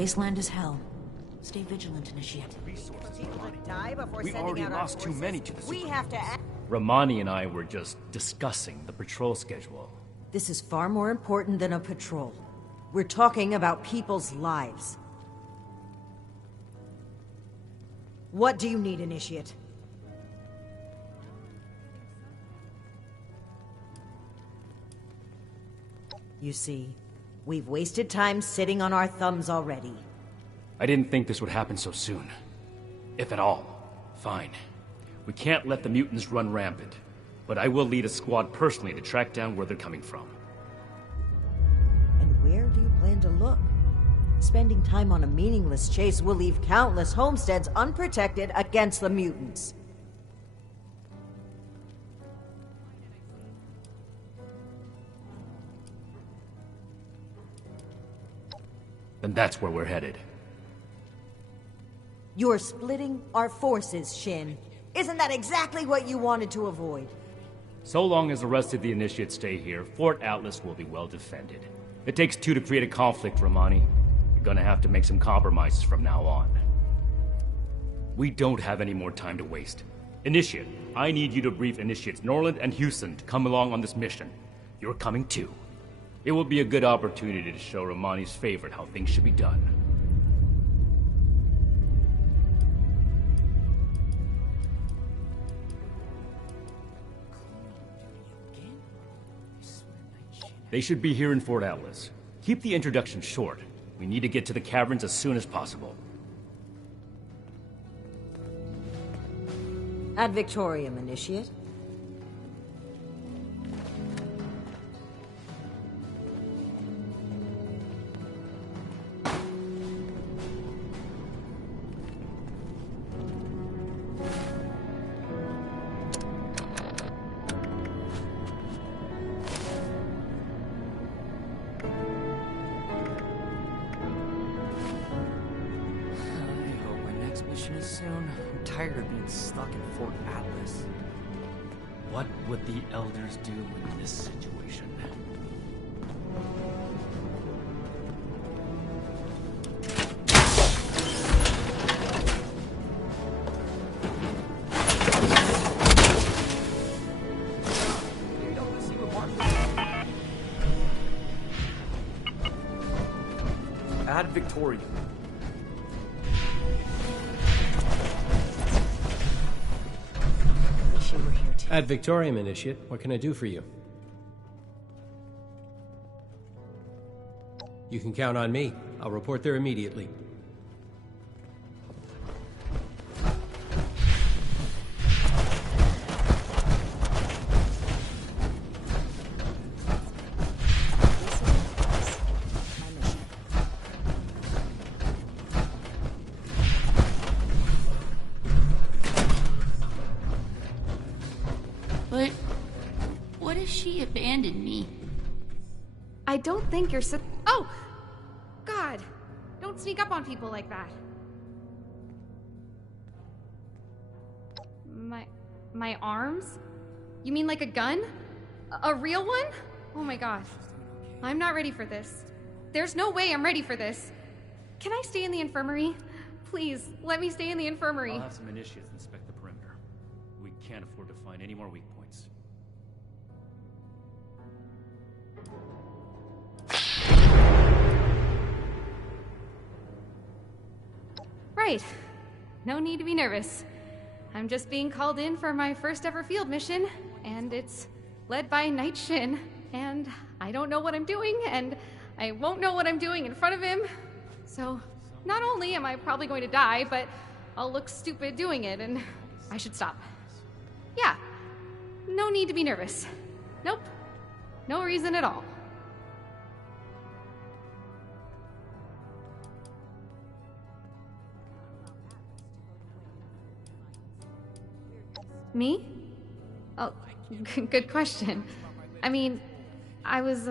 wasteland is hell. Stay vigilant, Initiate. We already lost too many to the We have to act. Romani and I were just discussing the patrol schedule. This is far more important than a patrol. We're talking about people's lives. What do you need, Initiate? You see, we've wasted time sitting on our thumbs already. I didn't think this would happen so soon. If at all. Fine. We can't let the mutants run rampant. But I will lead a squad personally to track down where they're coming from. And where do you plan to look? Spending time on a meaningless chase will leave countless homesteads unprotected against the mutants. Then that's where we're headed. You're splitting our forces, Shin. Isn't that exactly what you wanted to avoid? So long as the rest of the Initiates stay here, Fort Atlas will be well defended. It takes two to create a conflict, Romani. You're gonna have to make some compromises from now on. We don't have any more time to waste. Initiate, I need you to brief Initiates Norland and Houston to come along on this mission. You're coming too. It will be a good opportunity to show Romani's favorite how things should be done. They should be here in Fort Atlas. Keep the introduction short. We need to get to the caverns as soon as possible. Ad Victorium, Initiate. I'm tired of being stuck in Fort Atlas. What would the Elders do in this situation? Ad Victorium. Ad Victorium, Initiate. What can I do for you? You can count on me. I'll report there immediately. But what if she abandoned me? I don't think you're so— Oh! God! Don't sneak up on people like that. My arms? You mean like a gun? A real one? Oh my gosh. I'm not ready for this. There's no way I'm ready for this. Can I stay in the infirmary? Please, let me stay in the infirmary. I'll have some Initiates inspect the perimeter. We can't afford to find any more weak points. Right. No need to be nervous. I'm just being called in for my first ever field mission, and it's led by Knight Shin, and I don't know what I'm doing, and I won't know what I'm doing in front of him. So, not only am I probably going to die, but I'll look stupid doing it, and I should stop. Yeah. No need to be nervous. Nope. No reason at all. Me? Oh, good question. I mean, I was,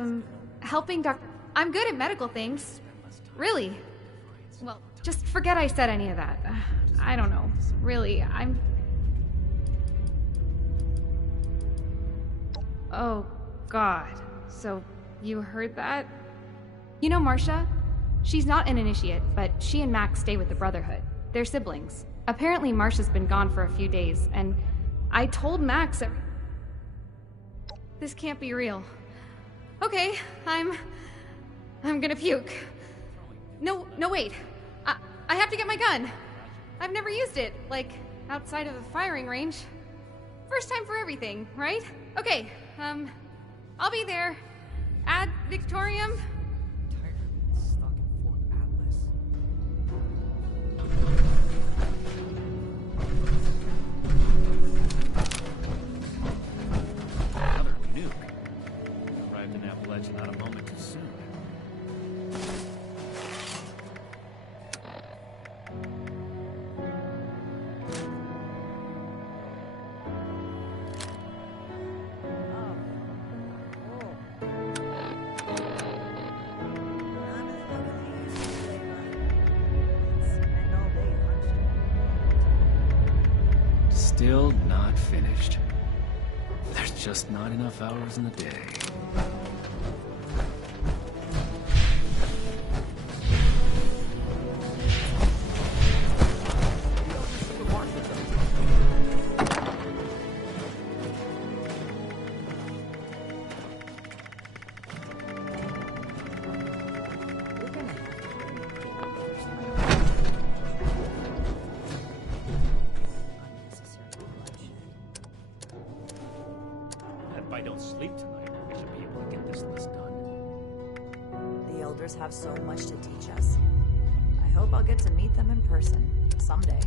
helping I'm good at medical things. Really. Well, just forget I said any of that. I don't know. Really, Oh, God. So, you heard that? You know Marcia? She's not an initiate, but she and Max stay with the Brotherhood. They're siblings. Apparently Marsha's been gone for a few days, and I told Max This can't be real. Okay, I'm gonna puke. No, wait. I have to get my gun. I've never used it, like, outside of the firing range. First time for everything, right? Okay, I'll be there. Ad Victorium. Tired of being stuck in Fort Atlas. Another nuke. Arrived in Appalachia not a moment too soon. Still not finished. There's just not enough hours in the day. If I don't sleep tonight, I should be able to get this list done. The Elders have so much to teach us. I hope I'll get to meet them in person someday.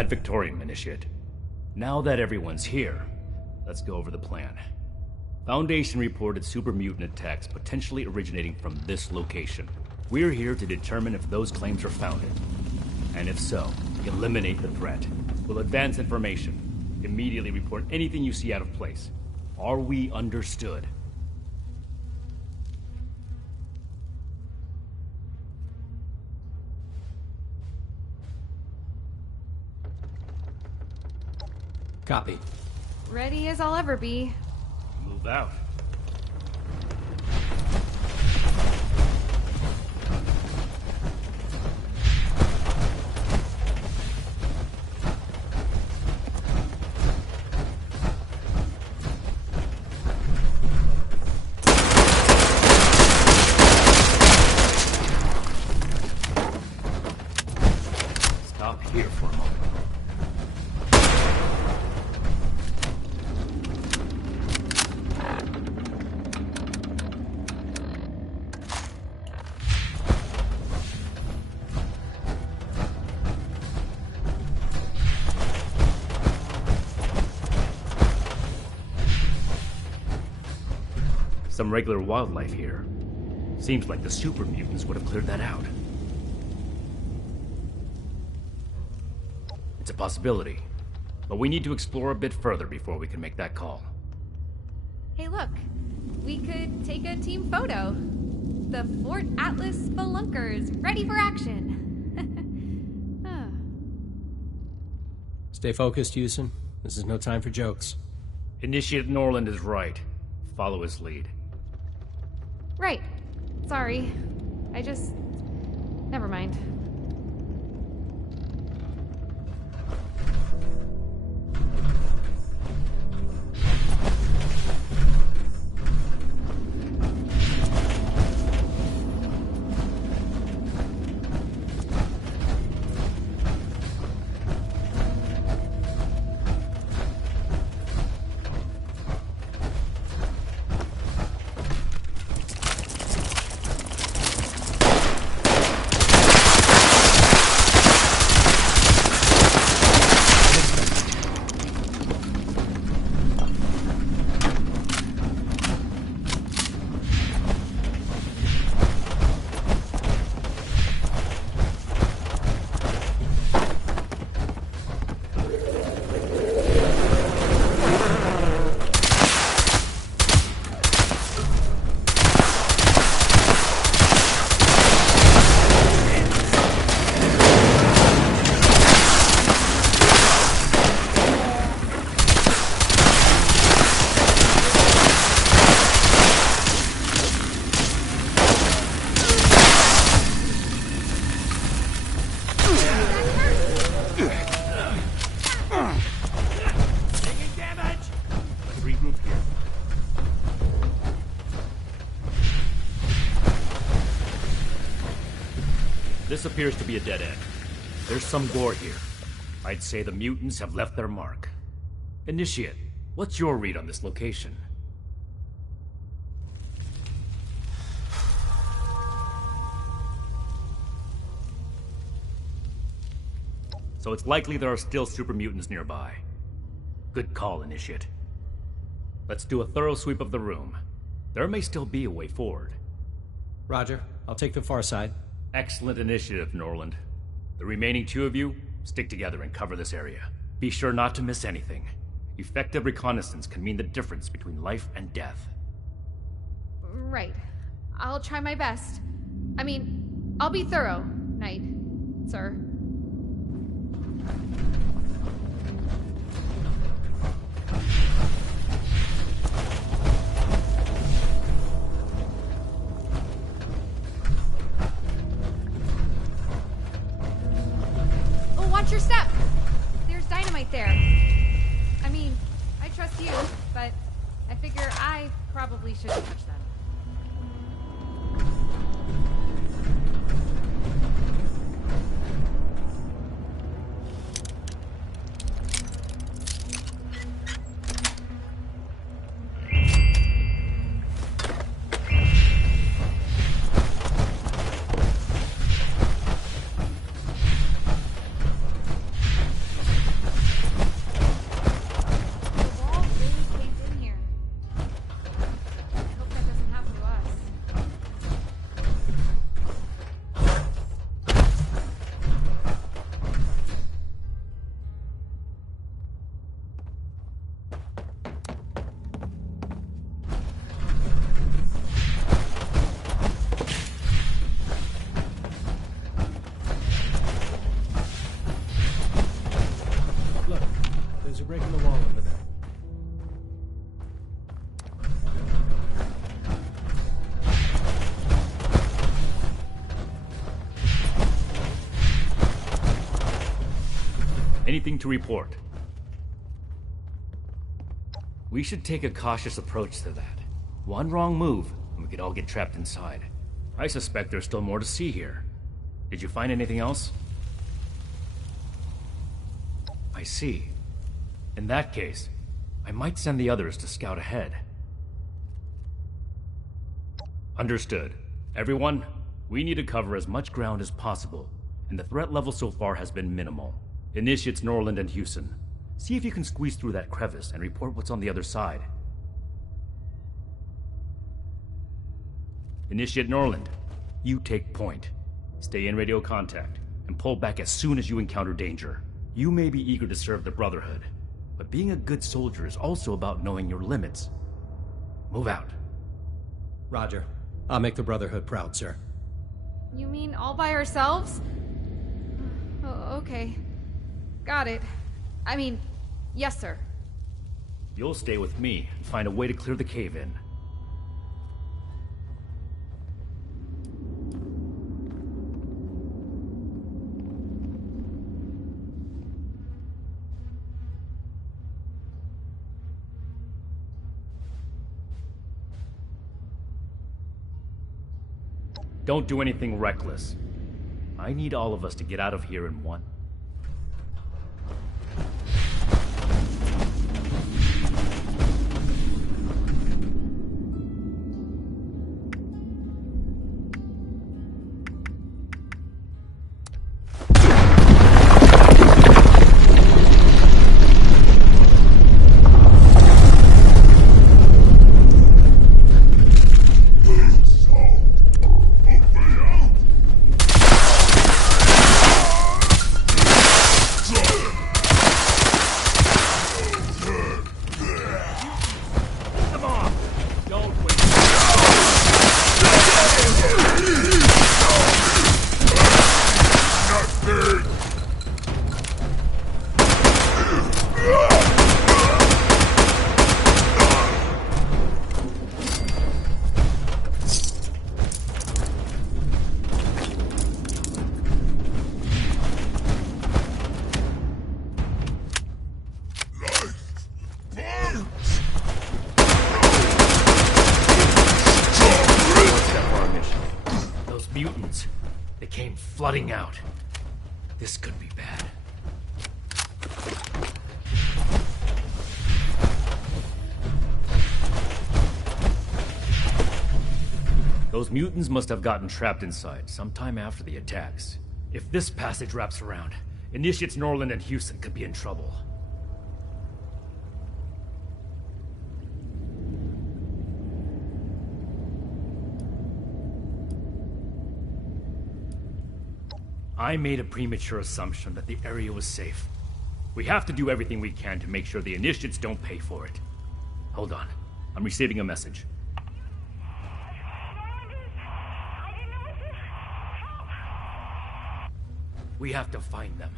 Ad Victorium, Initiate. Now that everyone's here, let's go over the plan. Foundation reported super mutant attacks potentially originating from this location. We're here to determine if those claims are founded. And if so, eliminate the threat. We'll advance information. Immediately report anything you see out of place. Are we understood? Copy. Ready as I'll ever be. Move out. Stop here for a moment. Some regular wildlife here. Seems like the super mutants would have cleared that out. It's a possibility, but we need to explore a bit further before we can make that call. Hey, look. We could take a team photo. The Fort Atlas Spelunkers, ready for action. Stay focused, Houston. This is no time for jokes. Initiate Norland is right. Follow his lead. Right. Sorry. Never mind. This appears to be a dead end. There's some gore here. I'd say the mutants have left their mark. Initiate, what's your read on this location? So it's likely there are still super mutants nearby. Good call, Initiate. Let's do a thorough sweep of the room. There may still be a way forward. Roger. I'll take the far side. Excellent initiative, Norland. The remaining two of you, stick together and cover this area. Be sure not to miss anything. Effective reconnaissance can mean the difference between life and death. Right. I'll try my best. I'll be thorough, Knight, sir. Watch your step! There's dynamite there. I trust you, but I figure I probably shouldn't touch them. Anything to report? We should take a cautious approach to that. One wrong move, and we could all get trapped inside. I suspect there's still more to see here. Did you find anything else? I see. In that case, I might send the others to scout ahead. Understood. Everyone, we need to cover as much ground as possible, and the threat level so far has been minimal. Initiates Norland and Houston. See if you can squeeze through that crevice and report what's on the other side. Initiate Norland, you take point. Stay in radio contact, and pull back as soon as you encounter danger. You may be eager to serve the Brotherhood, but being a good soldier is also about knowing your limits. Move out. Roger. I'll make the Brotherhood proud, sir. You mean all by ourselves? Oh, okay. Got it. I mean, yes, sir. You'll stay with me and find a way to clear the cave-in. Don't do anything reckless. I need all of us to get out of here in one. Mutants. They came flooding out. This could be bad. Those mutants must have gotten trapped inside sometime after the attacks. If this passage wraps around, Initiates Norland and Houston could be in trouble. I made a premature assumption that the area was safe. We have to do everything we can to make sure the Initiates don't pay for it. Hold on. I'm receiving a message. We have to find them.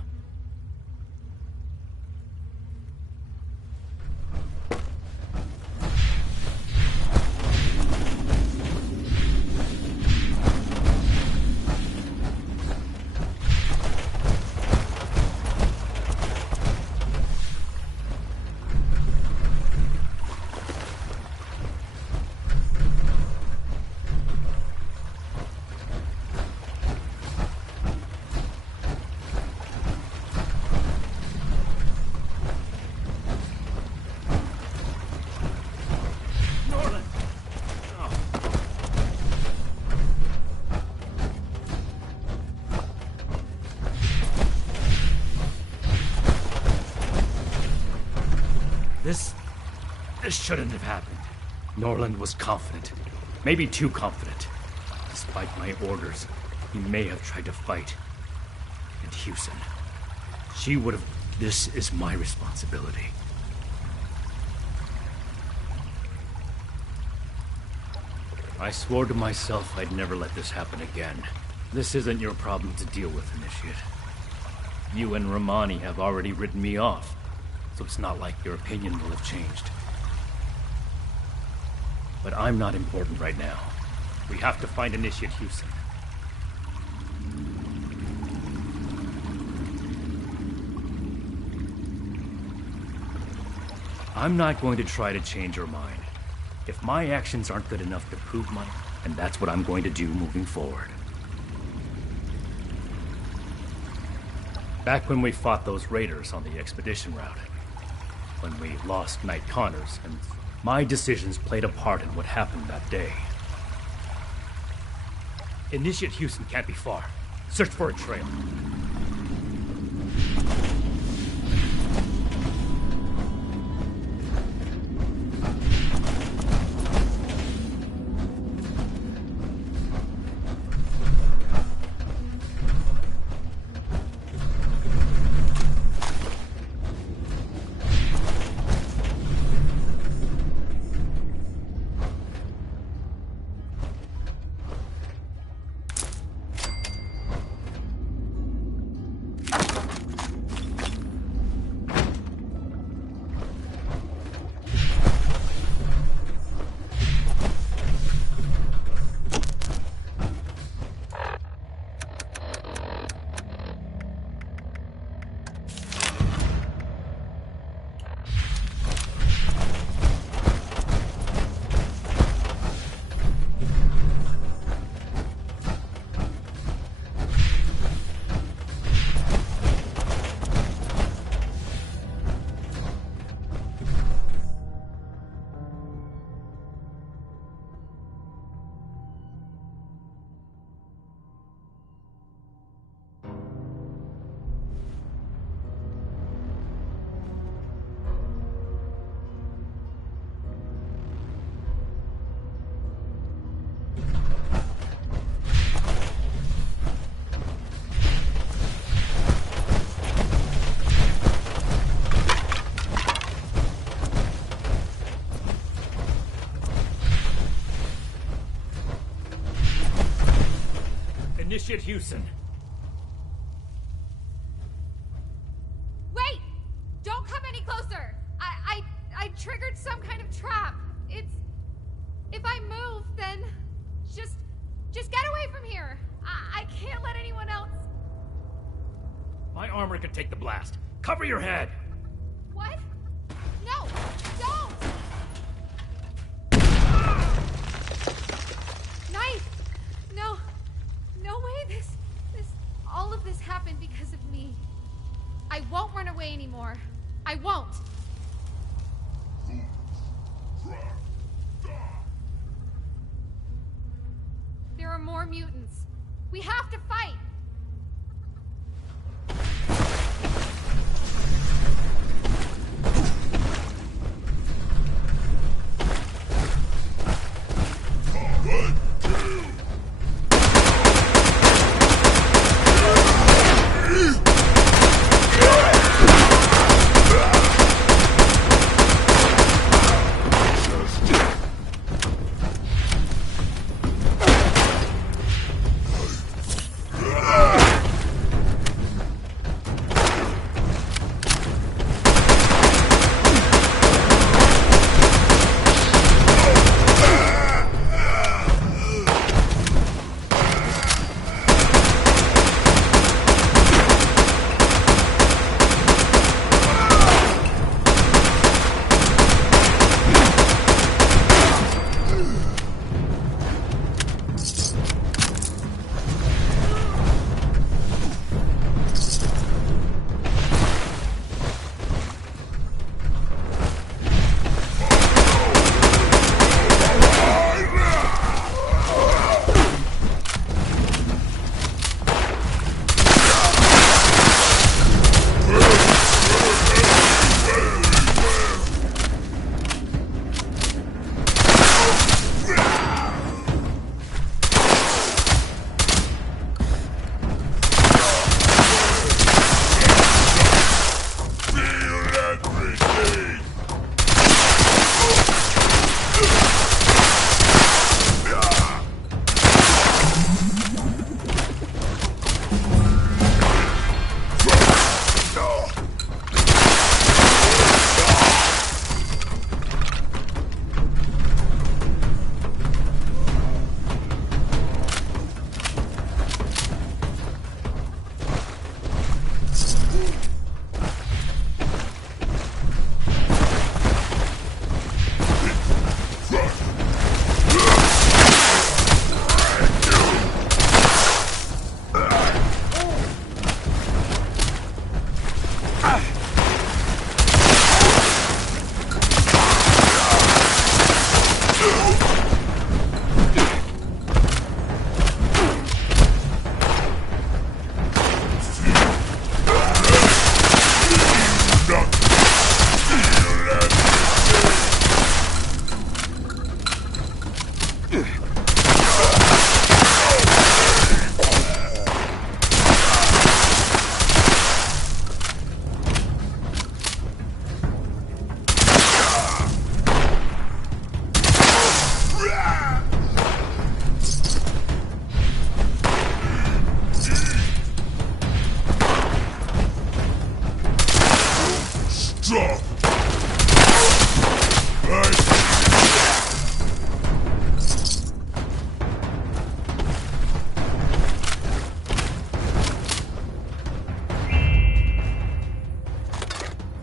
This shouldn't have happened. Norland was confident. Maybe too confident. Despite my orders, he may have tried to fight. And Houston. She would have... This is my responsibility. I swore to myself I'd never let this happen again. This isn't your problem to deal with, Initiate. You and Romani have already written me off, so it's not like your opinion will have changed. But I'm not important right now. We have to find Initiate Houston. I'm not going to try to change your mind. If my actions aren't good enough to prove my... And that's what I'm going to do moving forward. Back when we fought those raiders on the expedition route, when we lost Knight Connors, and my decisions played a part in what happened that day. Initiate Houston can't be far. Search for a trail. Initiate Houston. Wait! Don't come any closer! I triggered some kind of trap. If I move, then just get away from here. I can't let anyone else. My armor can take the blast. Cover your head! What? No! Don't! Knife! No. No way all of this happened because of me. I won't run away anymore. I won't. There are more mutants. We have to fight!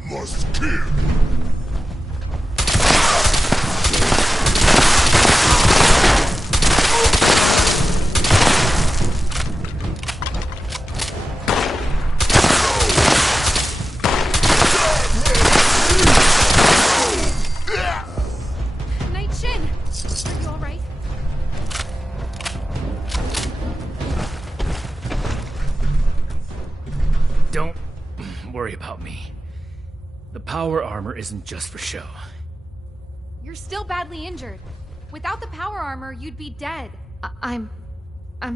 Must kill. Night Shin! Are you alright? Don't worry about me. The power armor isn't just for show. You're still badly injured. Without the power armor, you'd be dead. I'm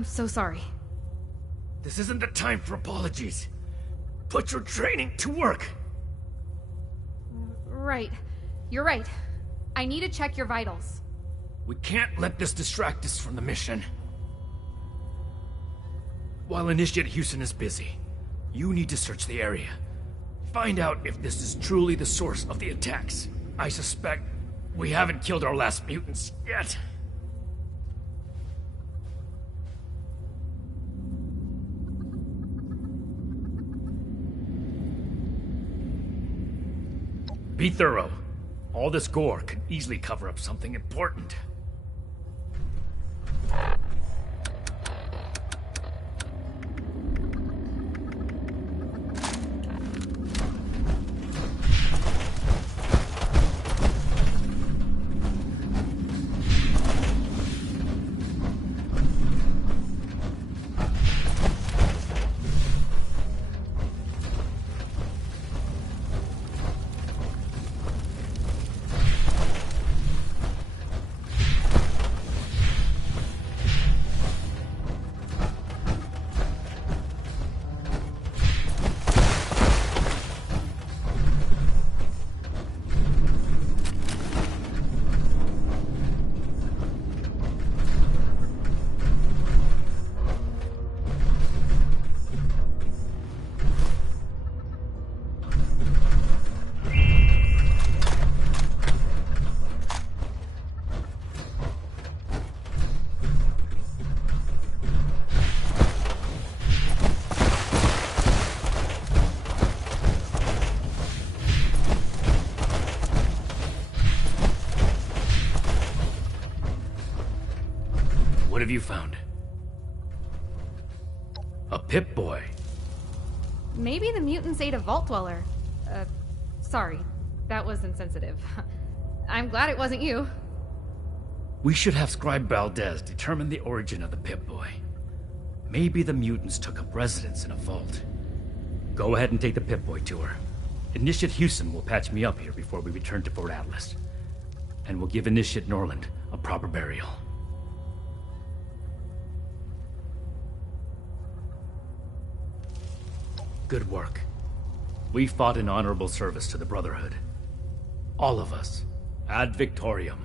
so sorry. This isn't the time for apologies. Put your training to work. Right. You're right. I need to check your vitals. We can't let this distract us from the mission. While Initiate Houston is busy, you need to search the area. Find out if this is truly the source of the attacks. I suspect we haven't killed our last mutants yet. Be thorough. All this gore could easily cover up something important. What have you found? A Pip-Boy. Maybe the mutants ate a Vault Dweller. Sorry. That was insensitive. I'm glad it wasn't you. We should have Scribe Valdez determine the origin of the Pip-Boy. Maybe the mutants took up residence in a vault. Go ahead and take the Pip-Boy tour. Initiate Houston will patch me up here before we return to Fort Atlas. And we'll give Initiate Norland a proper burial. Good work. We fought in honorable service to the Brotherhood. All of us. Ad Victorium.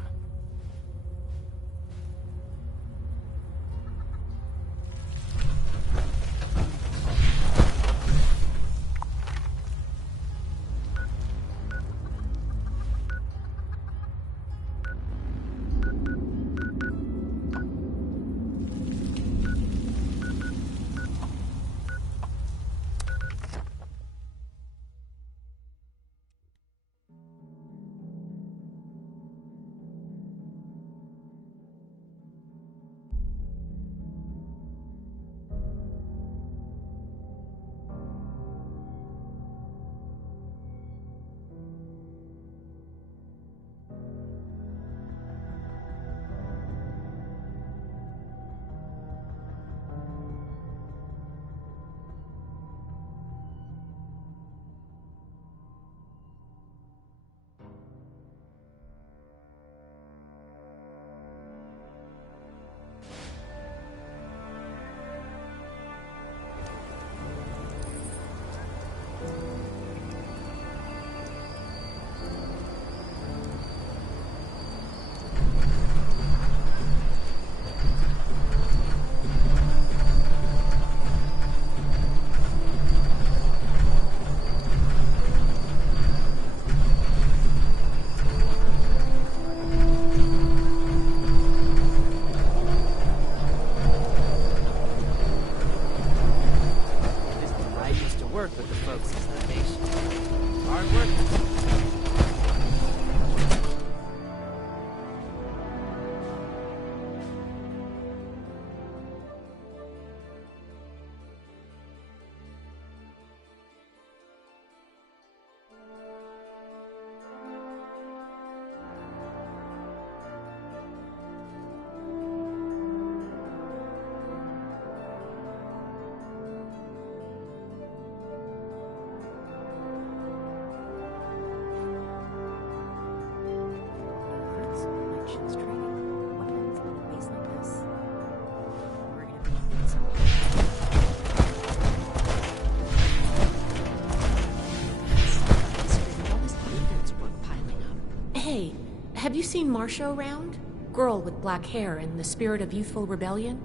you seen Marcia around? Girl with black hair and the spirit of youthful rebellion?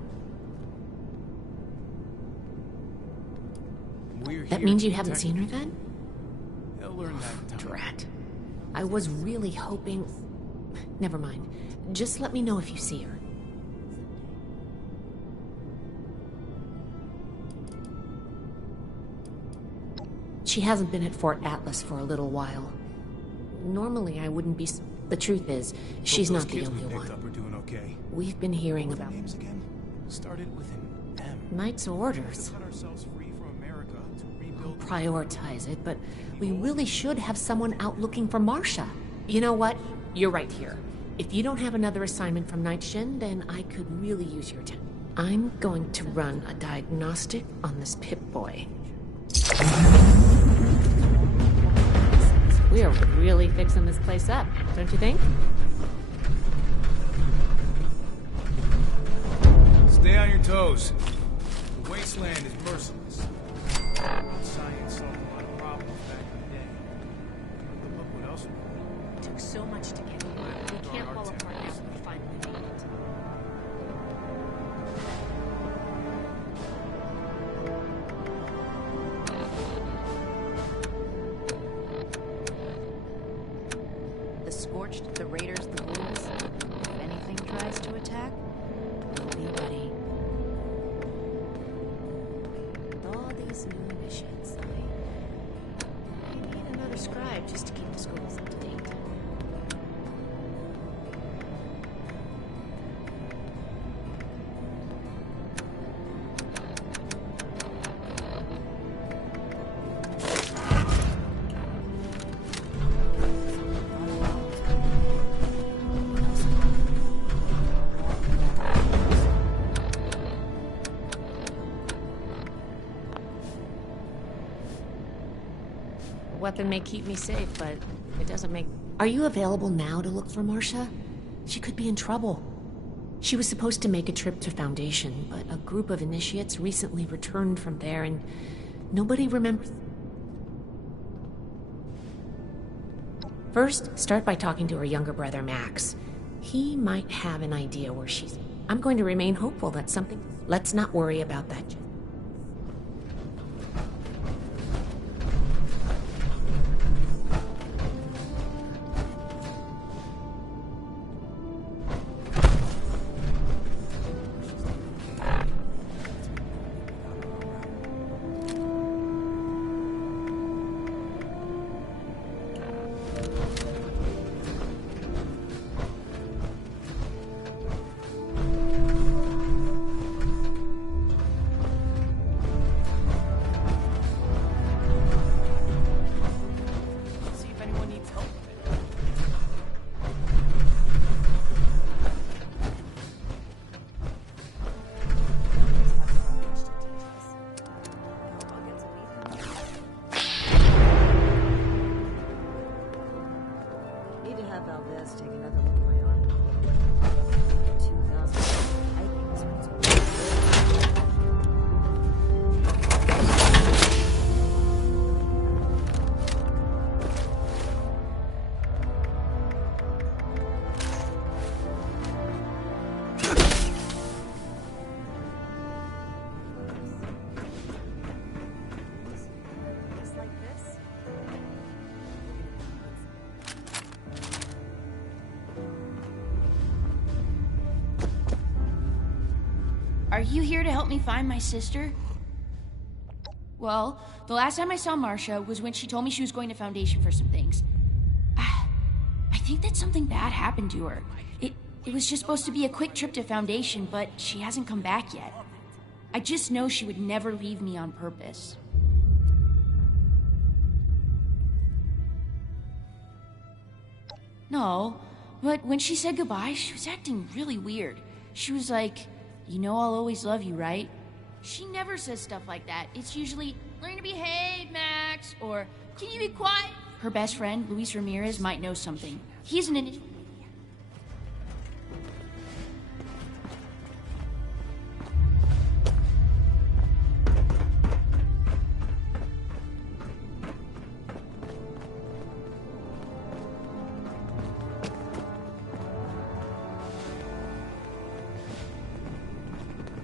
That means you haven't seen her then? They'll learn that. Drat. I was really hoping... Never mind. Just let me know if you see her. She hasn't been at Fort Atlas for a little while. Normally, I wouldn't be... The truth is, she's not the only one. Are doing okay. We've been hearing about... Names again? Started with an M. Knight's Orders. Cut ourselves free from America to rebuild... Prioritize it, but we really should have someone out looking for Marcia. You know what? You're right here. If you don't have another assignment from Night Shin, then I could really use your time. I'm going to run a diagnostic on this Pip-Boy. We are really fixing this place up, don't you think? Stay on your toes. The wasteland is merciless. Science solved a lot of problems back in the day. But look what else we It took so much to get here. We can't fall apart now that we finally made it. The Scorched, the Raiders, the Wolves. If anything tries to attack, we'll be ready. With all these new initiates, I need another scribe just to keep the schools up to date. Weapon may keep me safe, but it doesn't make... Are you available now to look for Marcia? She could be in trouble. She was supposed to make a trip to Foundation, but a group of initiates recently returned from there and nobody remembers... First, start by talking to her younger brother, Max. He might have an idea where she's... I'm going to remain hopeful that something... Let's not worry about that. Are you here to help me find my sister? Well, the last time I saw Marcia was when she told me she was going to Foundation for some things. I think that something bad happened to her. It was just supposed to be a quick trip to Foundation, but she hasn't come back yet. I just know she would never leave me on purpose. No, but when she said goodbye, she was acting really weird. She was like, "You know I'll always love you, right?" She never says stuff like that. It's usually, "Learn to behave, Max," or "Can you be quiet?" Her best friend, Luis Ramirez, might know something. He's an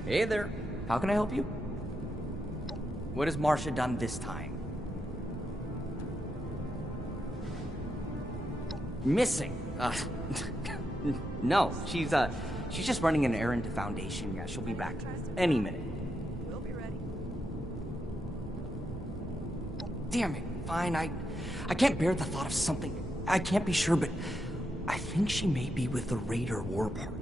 Hey there. How can I help you? What has Marcia done this time? Missing? No, she's just running an errand to Foundation. Yeah, she'll be back any minute. We'll be ready. Damn it, fine, I can't bear the thought of something. I can't be sure, but I think she may be with the Raider War Party.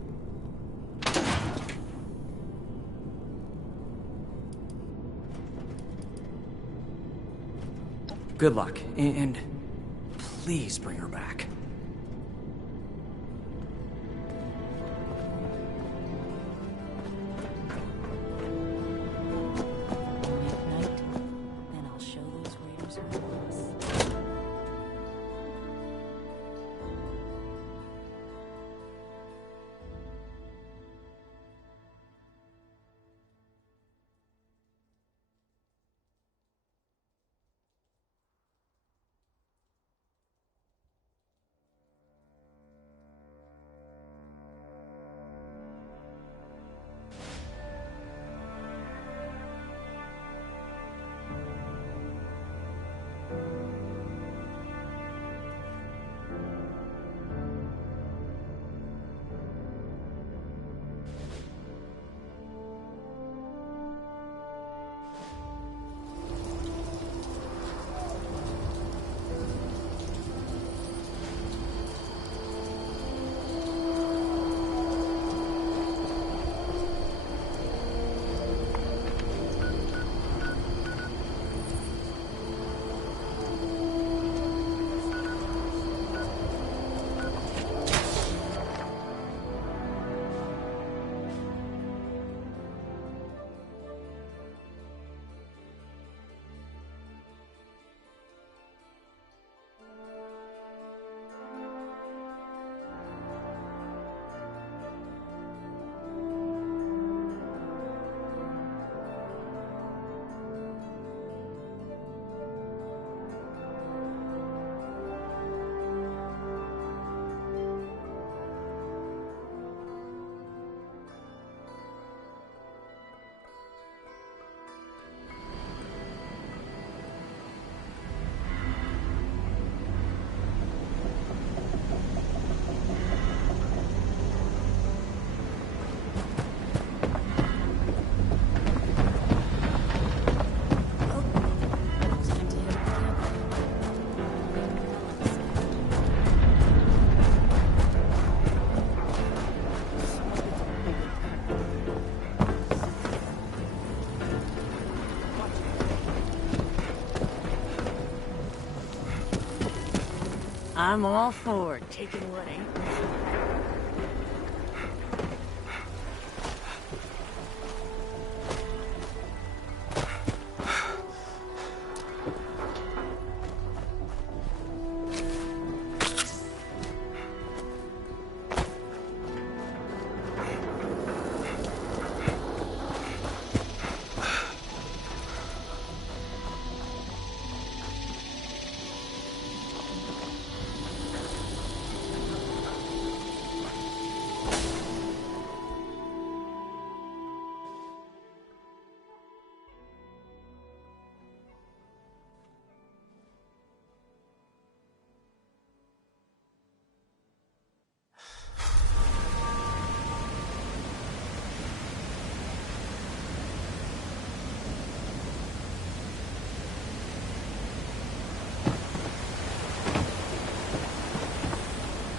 Good luck, and please bring her back. Midnight, then I'll show those raiders who it was. I'm all for taking what ain't mine.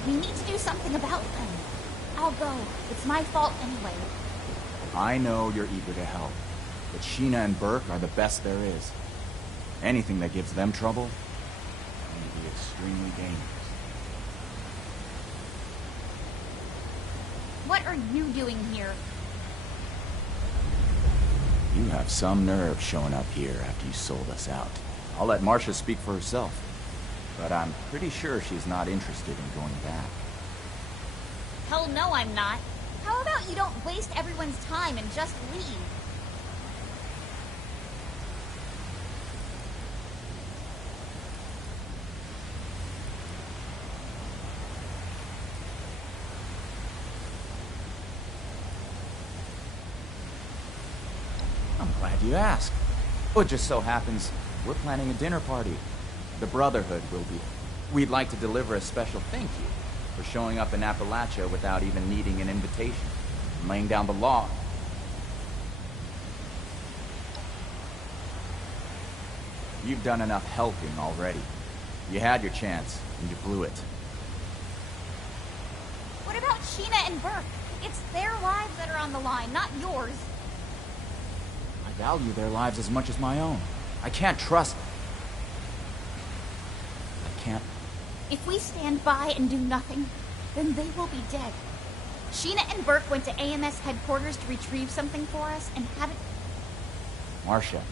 We need to do something about them. I'll go. It's my fault anyway. I know you're eager to help, but Sheena and Burke are the best there is. Anything that gives them trouble can be extremely dangerous. What are you doing here? You have some nerve showing up here after you sold us out. I'll let Marcia speak for herself, but I'm pretty sure she's not interested in going back. Hell no, I'm not. How about you don't waste everyone's time and just leave? I'm glad you asked. Well, it just so happens we're planning a dinner party. The Brotherhood will be. We'd like to deliver a special thank you for showing up in Appalachia without even needing an invitation, and laying down the law. You've done enough helping already. You had your chance, and you blew it. What about Sheena and Burke? It's their lives that are on the line, not yours. I value their lives as much as my own. I can't trust them. I can't... If we stand by and do nothing, then they will be dead. Sheena and Burke went to AMS headquarters to retrieve something for us and haven't... Marcia.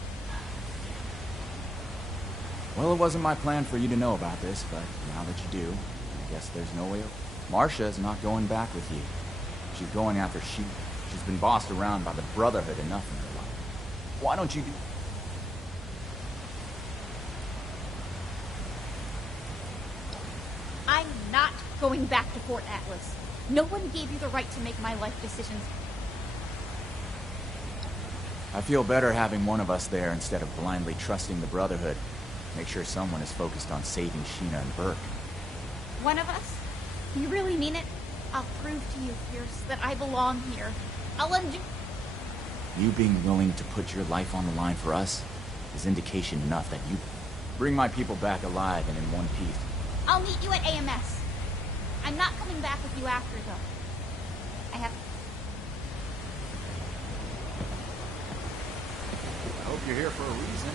Well, it wasn't my plan for you to know about this, but now that you do, I guess there's no way... Marcia is not going back with you. She's going after Sheena. She's been bossed around by the Brotherhood enough in her life. Why don't you do... I'm not going back to Fort Atlas. No one gave you the right to make my life decisions. I feel better having one of us there instead of blindly trusting the Brotherhood. Make sure someone is focused on saving Sheena and Burke. One of us? You really mean it? I'll prove to you, Pierce, that I belong here. I'll undo... You being willing to put your life on the line for us is indication enough that you bring my people back alive and in one piece. I'll meet you at AMS. I'm not coming back with you after, though. I have... I hope you're here for a reason.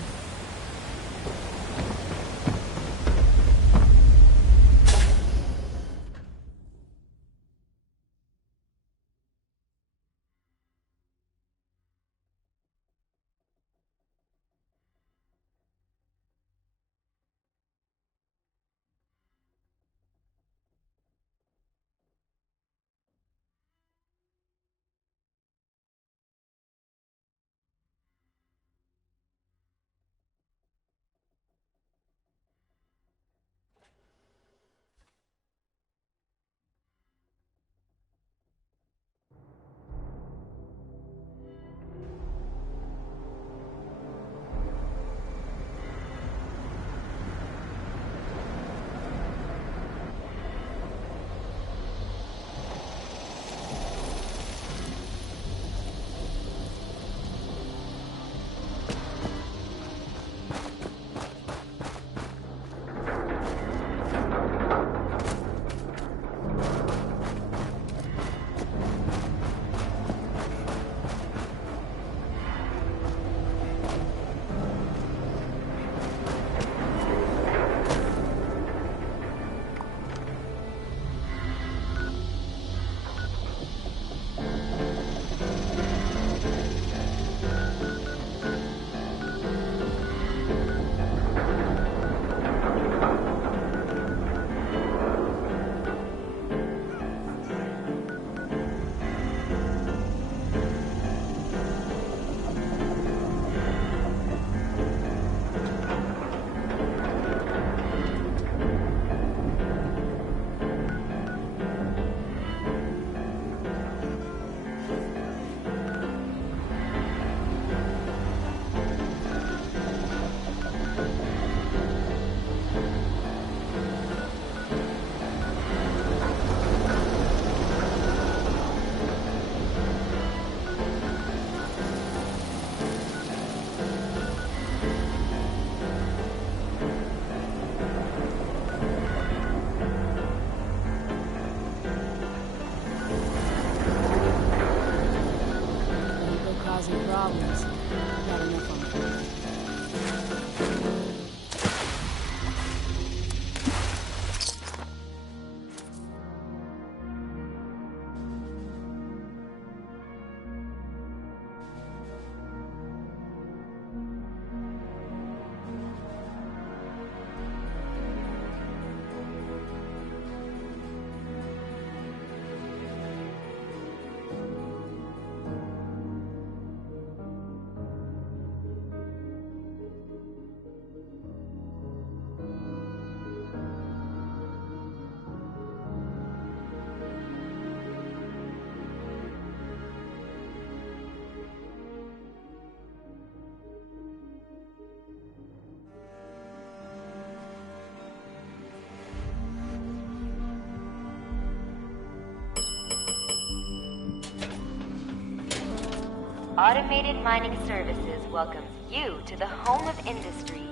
Automated Mining Services welcomes you to the home of industry.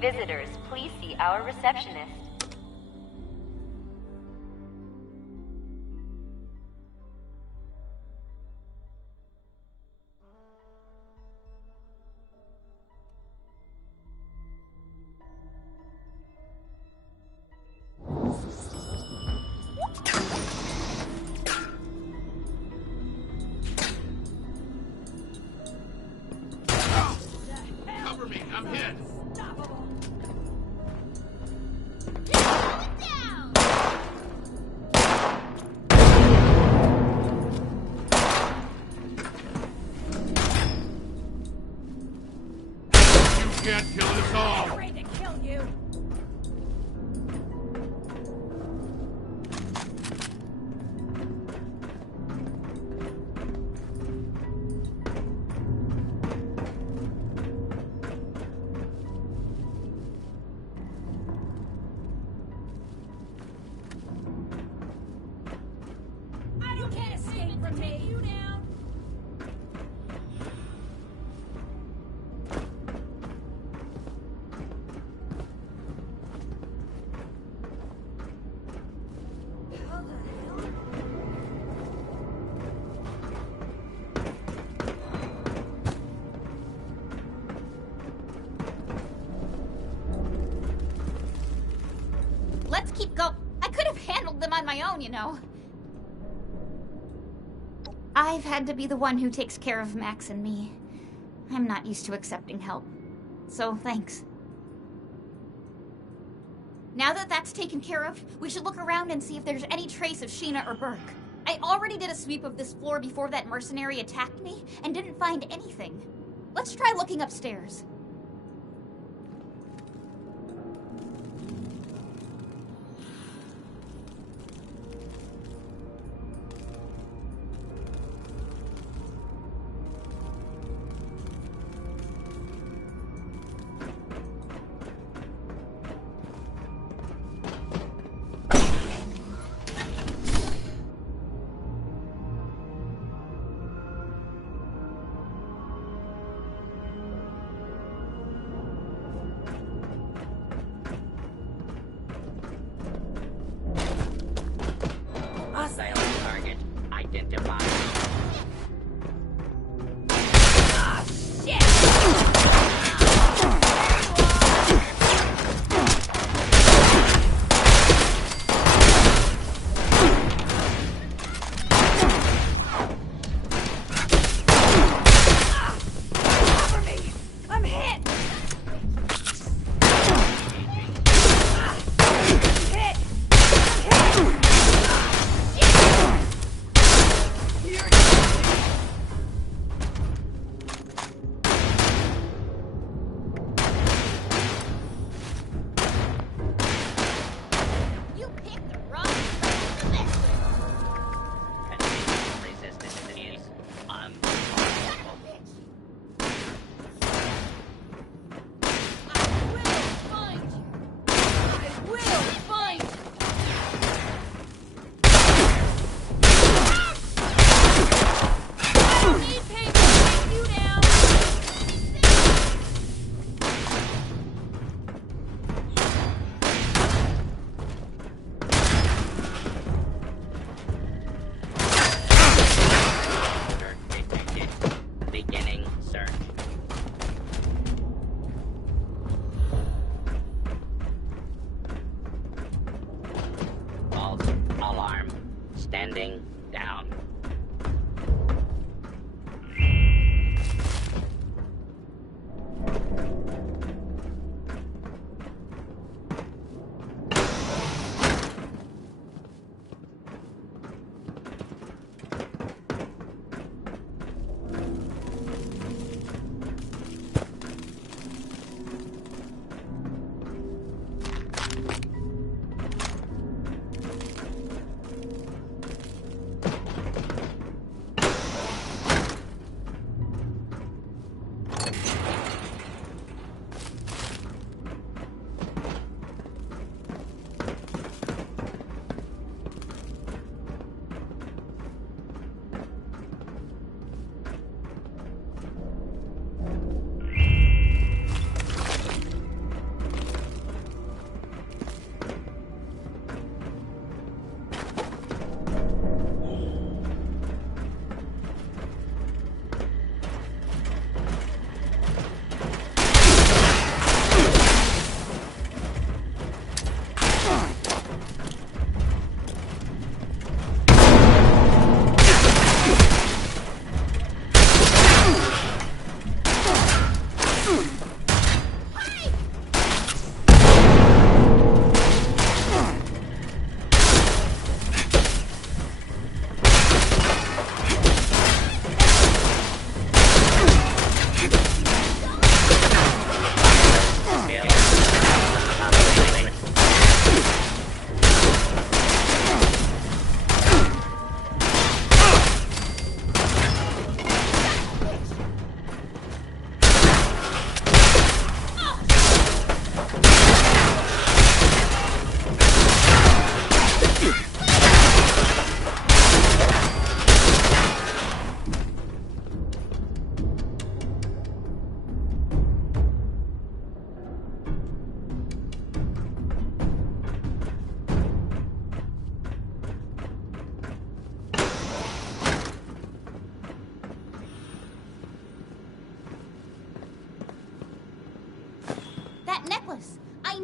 Visitors, please see our receptionist. Cover me, I'm hit. You can't kill us all. I'm ready to kill you. You can't escape from me. You down. Let's keep going. I could have handled them on my own, you know. I've had to be the one who takes care of Max and me. I'm not used to accepting help. So, thanks. Now that that's taken care of, we should look around and see if there's any trace of Sheena or Burke. I already did a sweep of this floor before that mercenary attacked me and didn't find anything. Let's try looking upstairs.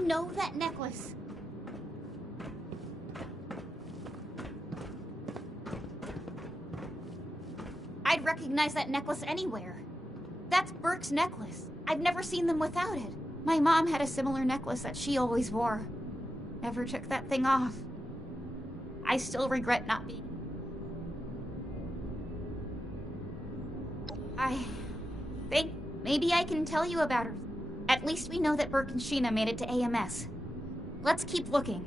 know that necklace? I'd recognize that necklace anywhere. That's Burke's necklace. I've never seen them without it. My mom had a similar necklace that she always wore. Never took that thing off. I still regret not being. I think maybe I can tell you about her. At least we know that Burke and Sheena made it to AMS. Let's keep looking.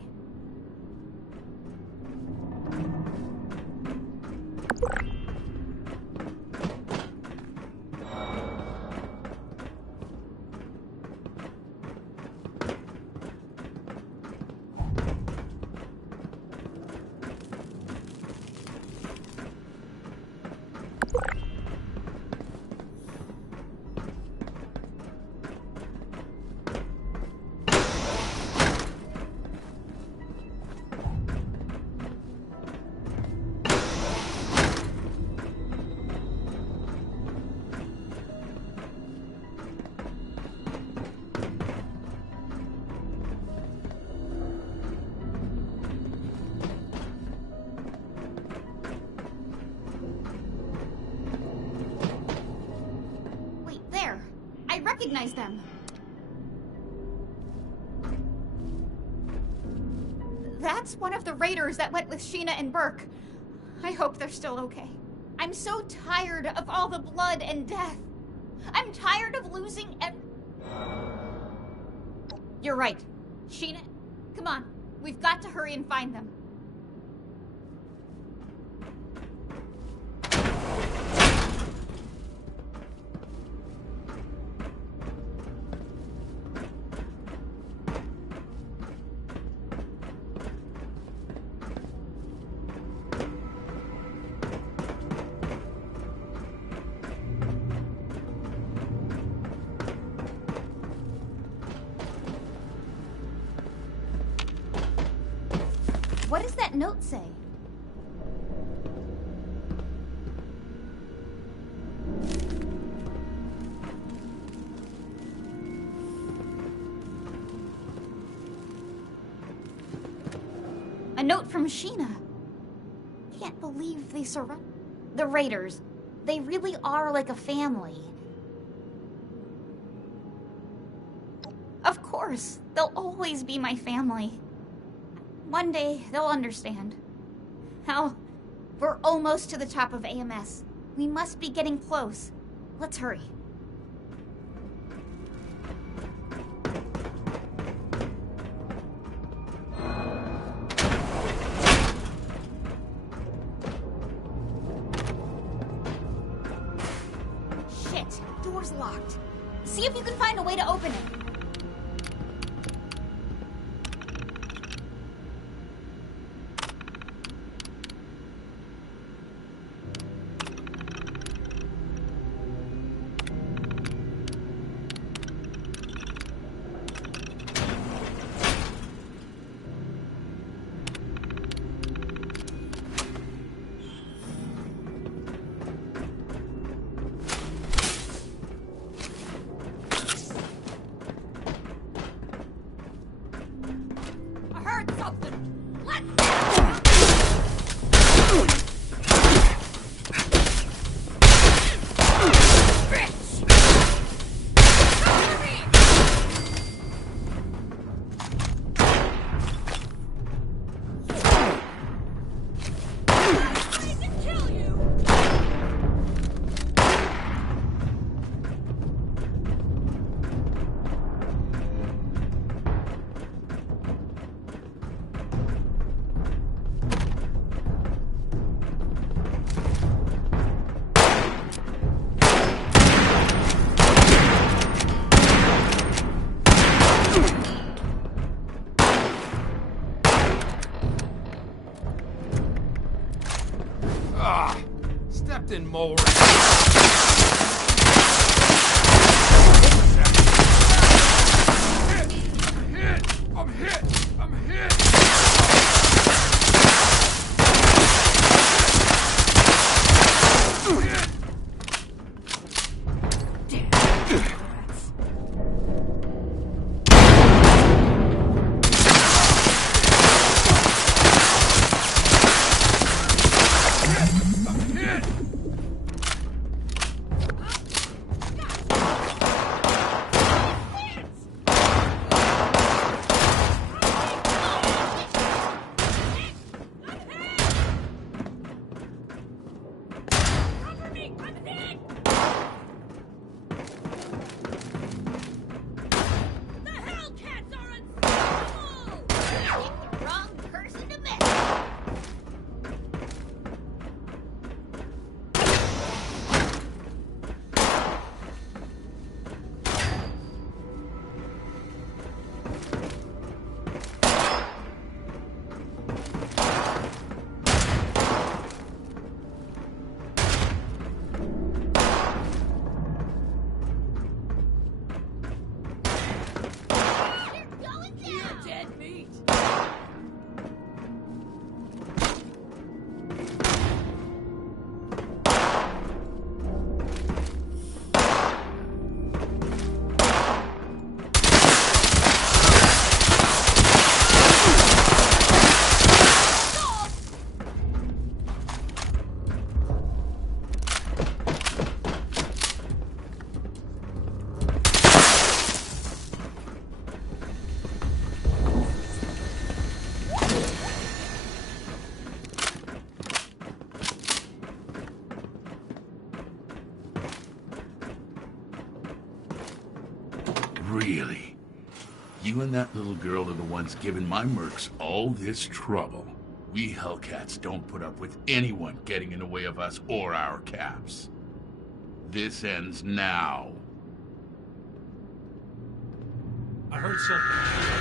Recognize them. That's one of the raiders that went with Sheena and Burke. I hope they're still okay. I'm so tired of all the blood and death. I'm tired of losing You're right. Sheena, come on. We've got to hurry and find them. What does that note say? A note from Sheena. Can't believe they surround the raiders. They really are like a family. Of course, they'll always be my family. One day, they'll understand. Hell, we're almost to the top of AMS. We must be getting close. Let's hurry. Shit, door's locked. See if you can find a way to open it. Stepped in more. I'm hit! Really? You and that little girl are the ones giving my mercs all this trouble. We Hellcats don't put up with anyone getting in the way of us or our caps. This ends now. I heard something.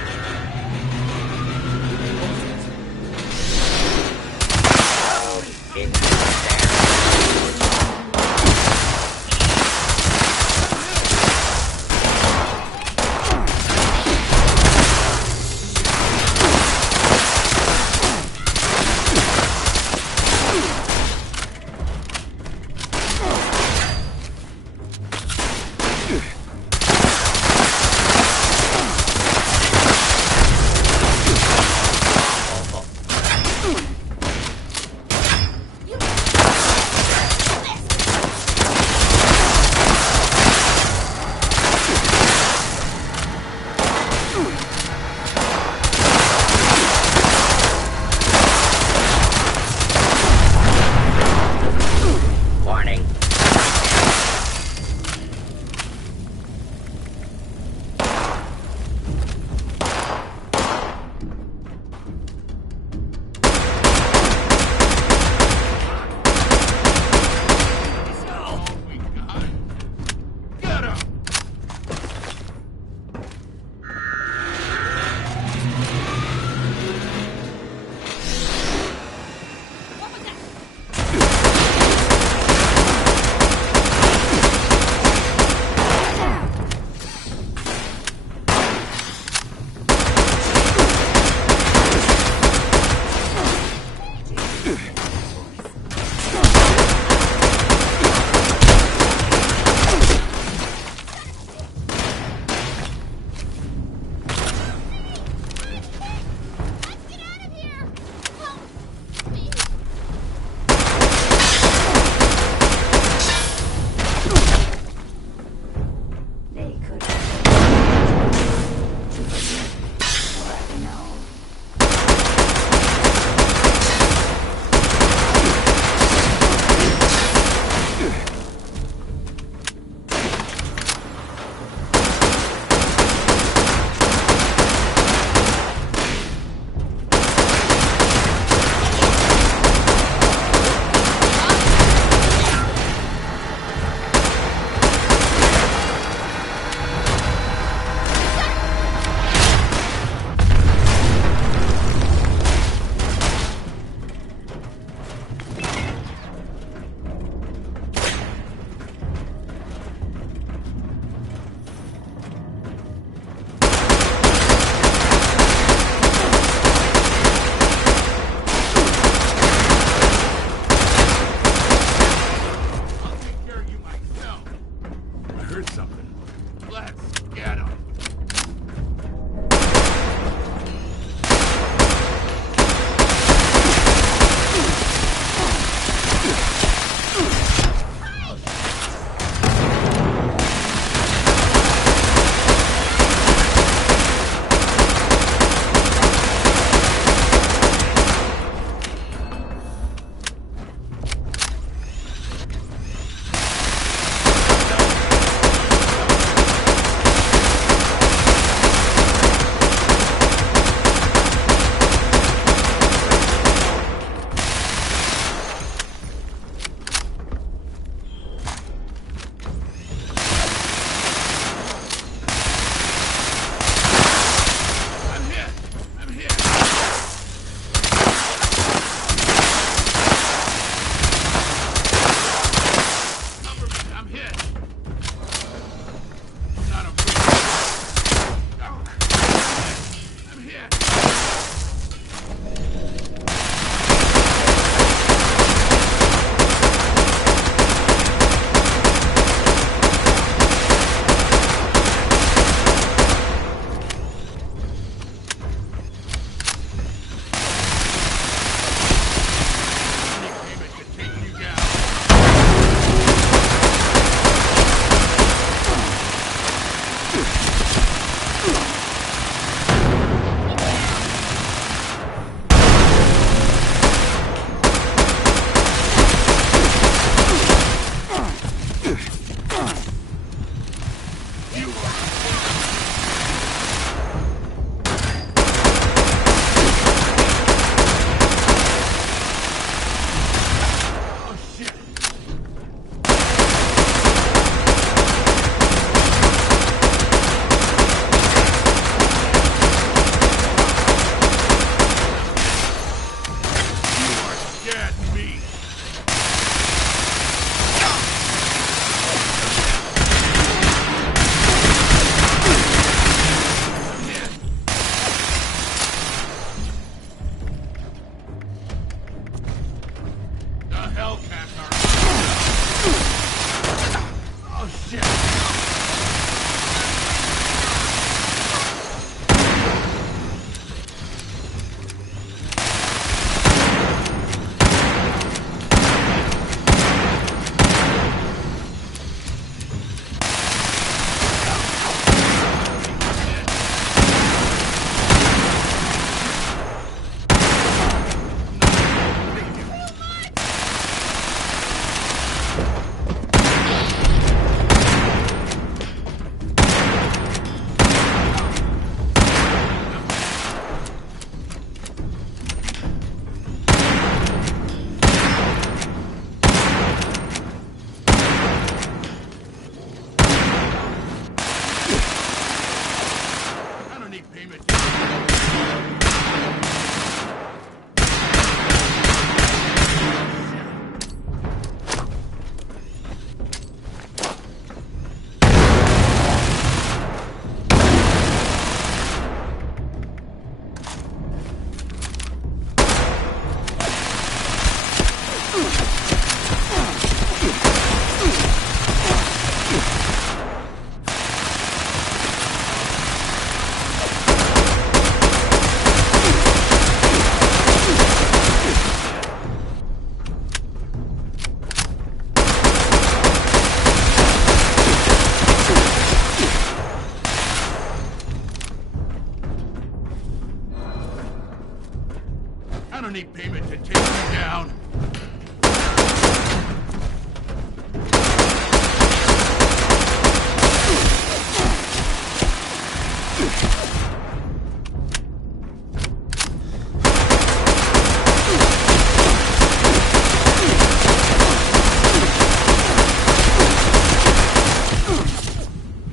money payment to take you down.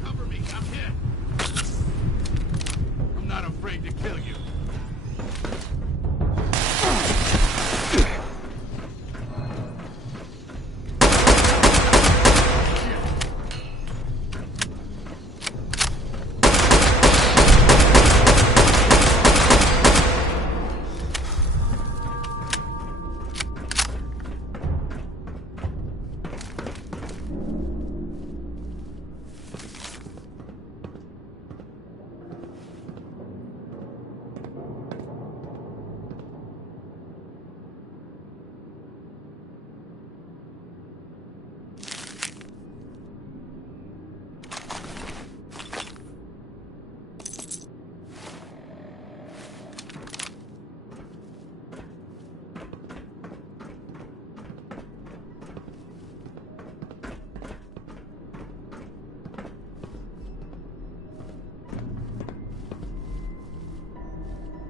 Cover me, I'm hit. I'm not afraid to kill you.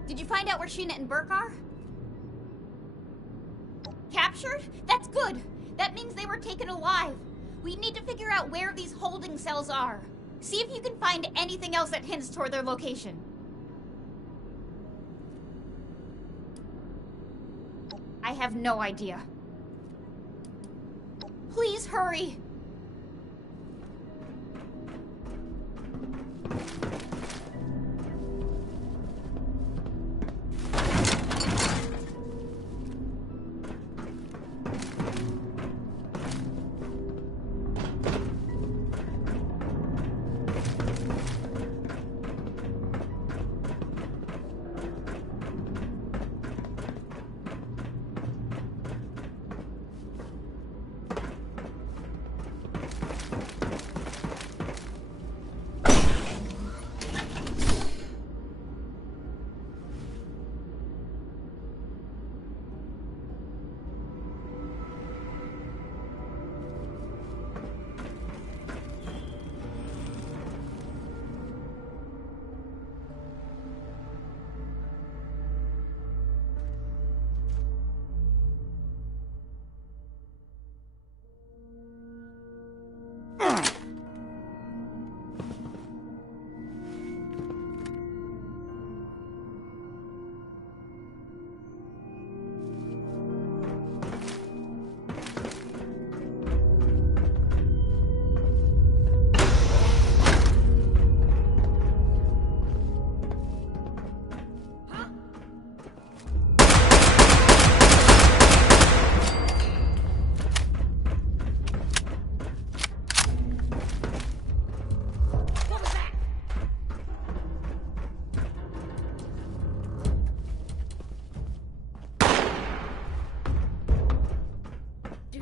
Did you find out where Sheena and Burke are? Captured? That's good. That means they were taken alive. We need to figure out where these holding cells are. See if you can find anything else that hints toward their location. I have no idea. Please hurry.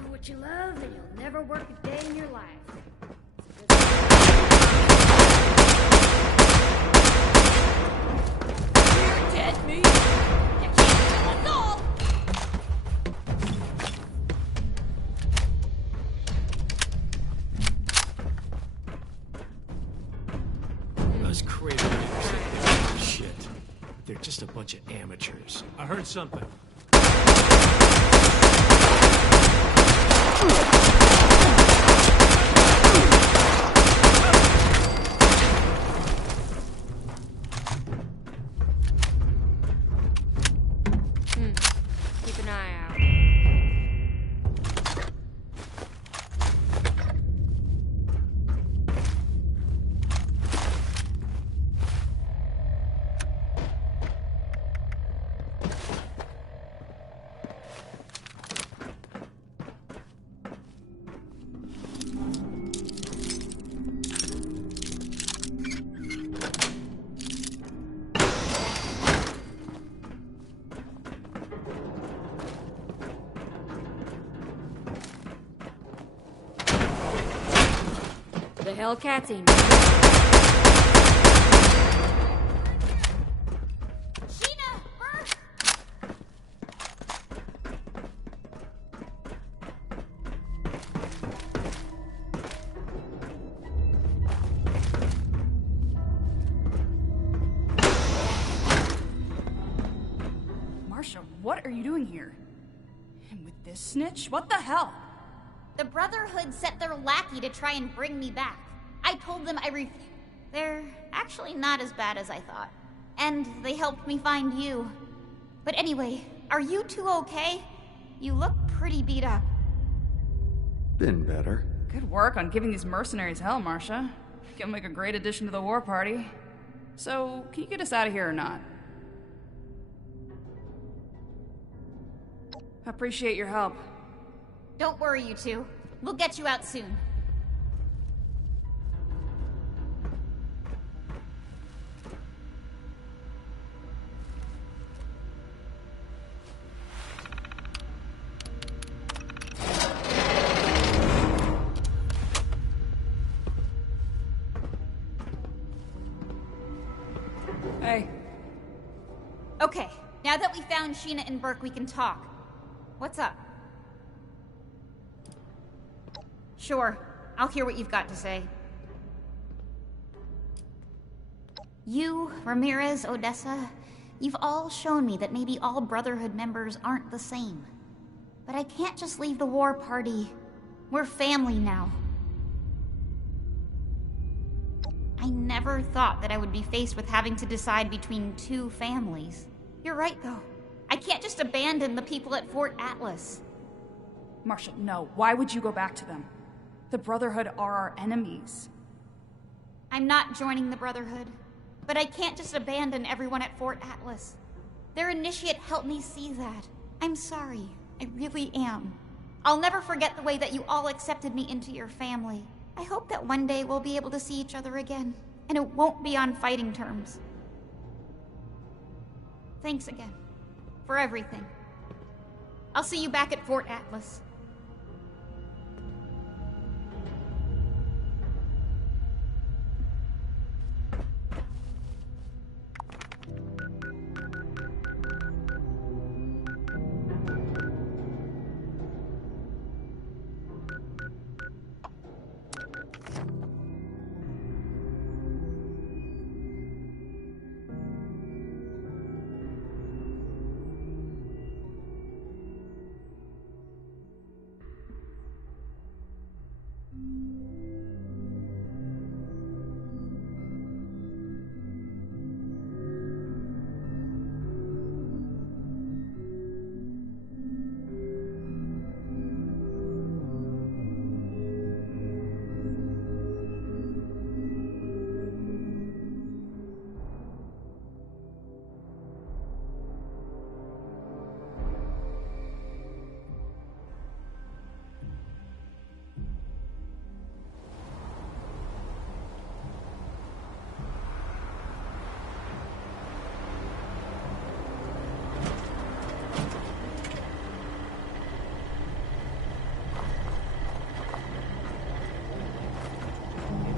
What you love, and you'll never work a day in your life. You're dead meat. You can't kill us all. Those crazy shit. They're just a bunch of amateurs. I heard something. Keep an eye out. The Hellcats ain't. Sheena! Burke! what are you doing here? And with this snitch? What the hell? The Brotherhood sent their lackey to try and bring me back. I told them I refused. They're actually not as bad as I thought. And they helped me find you. But anyway, are you two okay? You look pretty beat up. Been better. Good work on giving these mercenaries hell, Marcia. You'll make a great addition to the war party. So, can you get us out of here or not? Appreciate your help. Don't worry, you two. We'll get you out soon. Hey. Okay, now that we found Sheena and Burke, we can talk. What's up? Sure, I'll hear what you've got to say. You, Ramirez, Odessa, you've all shown me that maybe all Brotherhood members aren't the same. But I can't just leave the war party. We're family now. I never thought that I would be faced with having to decide between two families. You're right, though. I can't just abandon the people at Fort Atlas. Marcia, no. Why would you go back to them? The Brotherhood are our enemies. I'm not joining the Brotherhood, but I can't just abandon everyone at Fort Atlas. Their initiate helped me see that. I'm sorry. I really am. I'll never forget the way that you all accepted me into your family. I hope that one day we'll be able to see each other again, and it won't be on fighting terms. Thanks again. For everything. I'll see you back at Fort Atlas.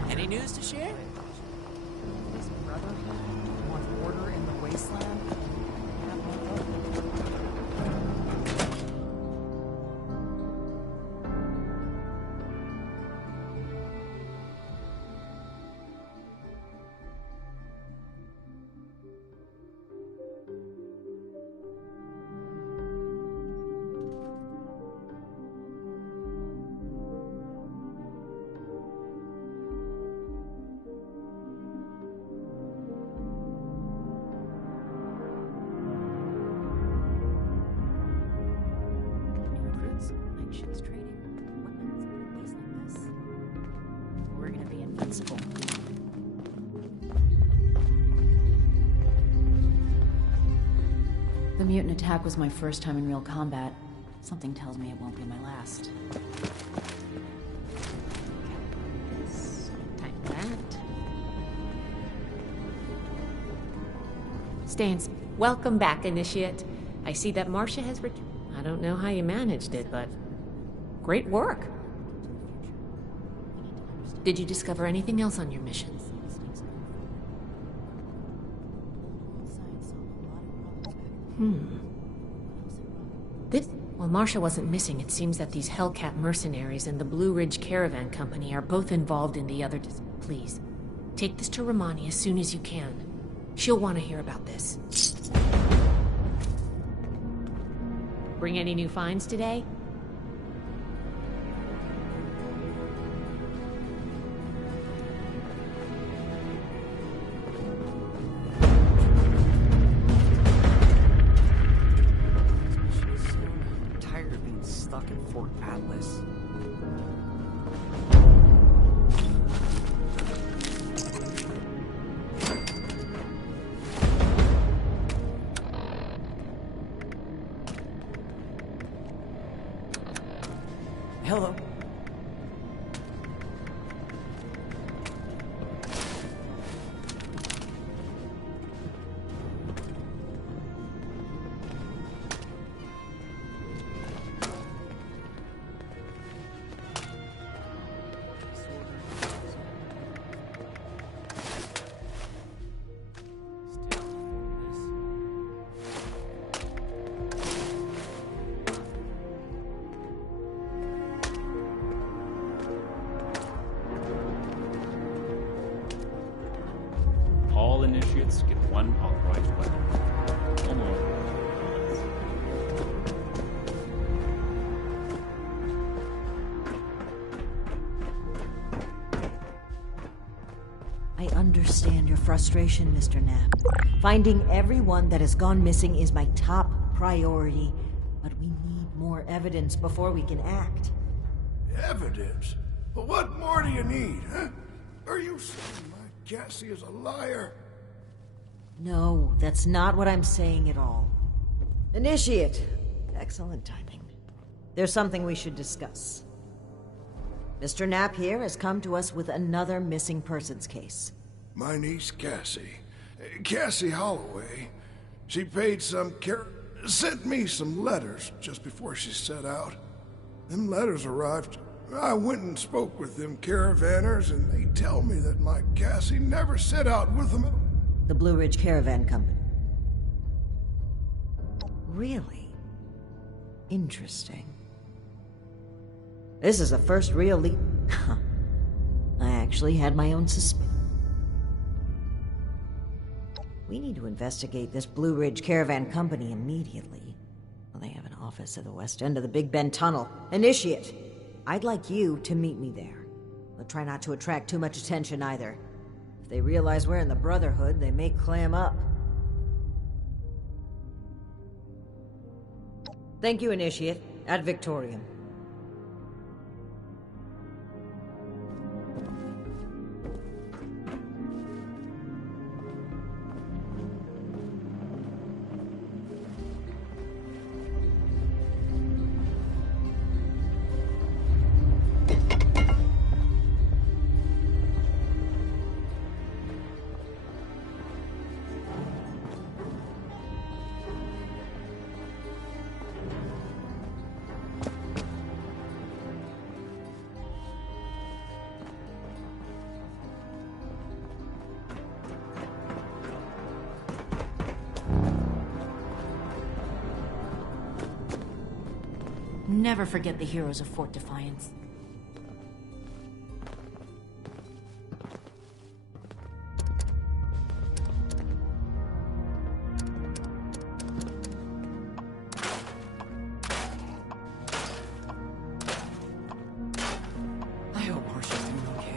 Any news to share? This Brotherhood wants order in the wasteland? Ship's training weapons in a place like this. We're gonna be invincible. The mutant attack was my first time in real combat. Something tells me it won't be my last. Time for that. Stains, welcome back, Initiate. I see that Marcia has returned. I don't know how you managed it, but great work. Did you discover anything else on your missions? While Marcia wasn't missing, it seems that these Hellcat mercenaries and the Blue Ridge Caravan Company are both involved in the other Please, take this to Romani as soon as you can. She'll want to hear about this. Bring any new finds today? I'm tired of being stuck in Fort Atlas. Hello. All initiates get one authorized weapon. No more. I understand your frustration, Mr. Knapp. Finding everyone that has gone missing is my top priority, but we need more evidence before we can act. Evidence? But what more do you need, huh? Are you saying my Cassie is a liar? No, that's not what I'm saying at all. Initiate. Excellent timing. There's something we should discuss. Mr. Knapp here has come to us with another missing persons case. My niece Cassie. Cassie Holloway. She paid sent me some letters just before she set out. Them letters arrived. I went and spoke with them caravanners, and they tell me that my Cassie never set out with them. The Blue Ridge Caravan Company. Really? Interesting. This is the first real lead. I actually had my own suspicion. We need to investigate this Blue Ridge Caravan Company immediately. Well, they have an office at the west end of the Big Bend Tunnel. Initiate! I'd like you to meet me there. But try not to attract too much attention either. If they realize we're in the Brotherhood, they may clam up. Thank you, Initiate. Ad Victoriam. Never forget the heroes of Fort Defiance. I hope Marsha's doing okay.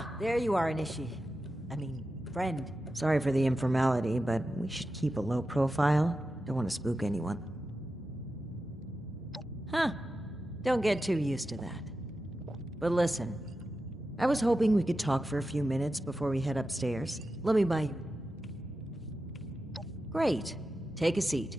Ah, there you are, friend. Sorry for the informality, but we should keep a low profile. Don't want to spook anyone. Huh. Don't get too used to that. But listen, I was hoping we could talk for a few minutes before we head upstairs. Let me buy you. Great. Take a seat.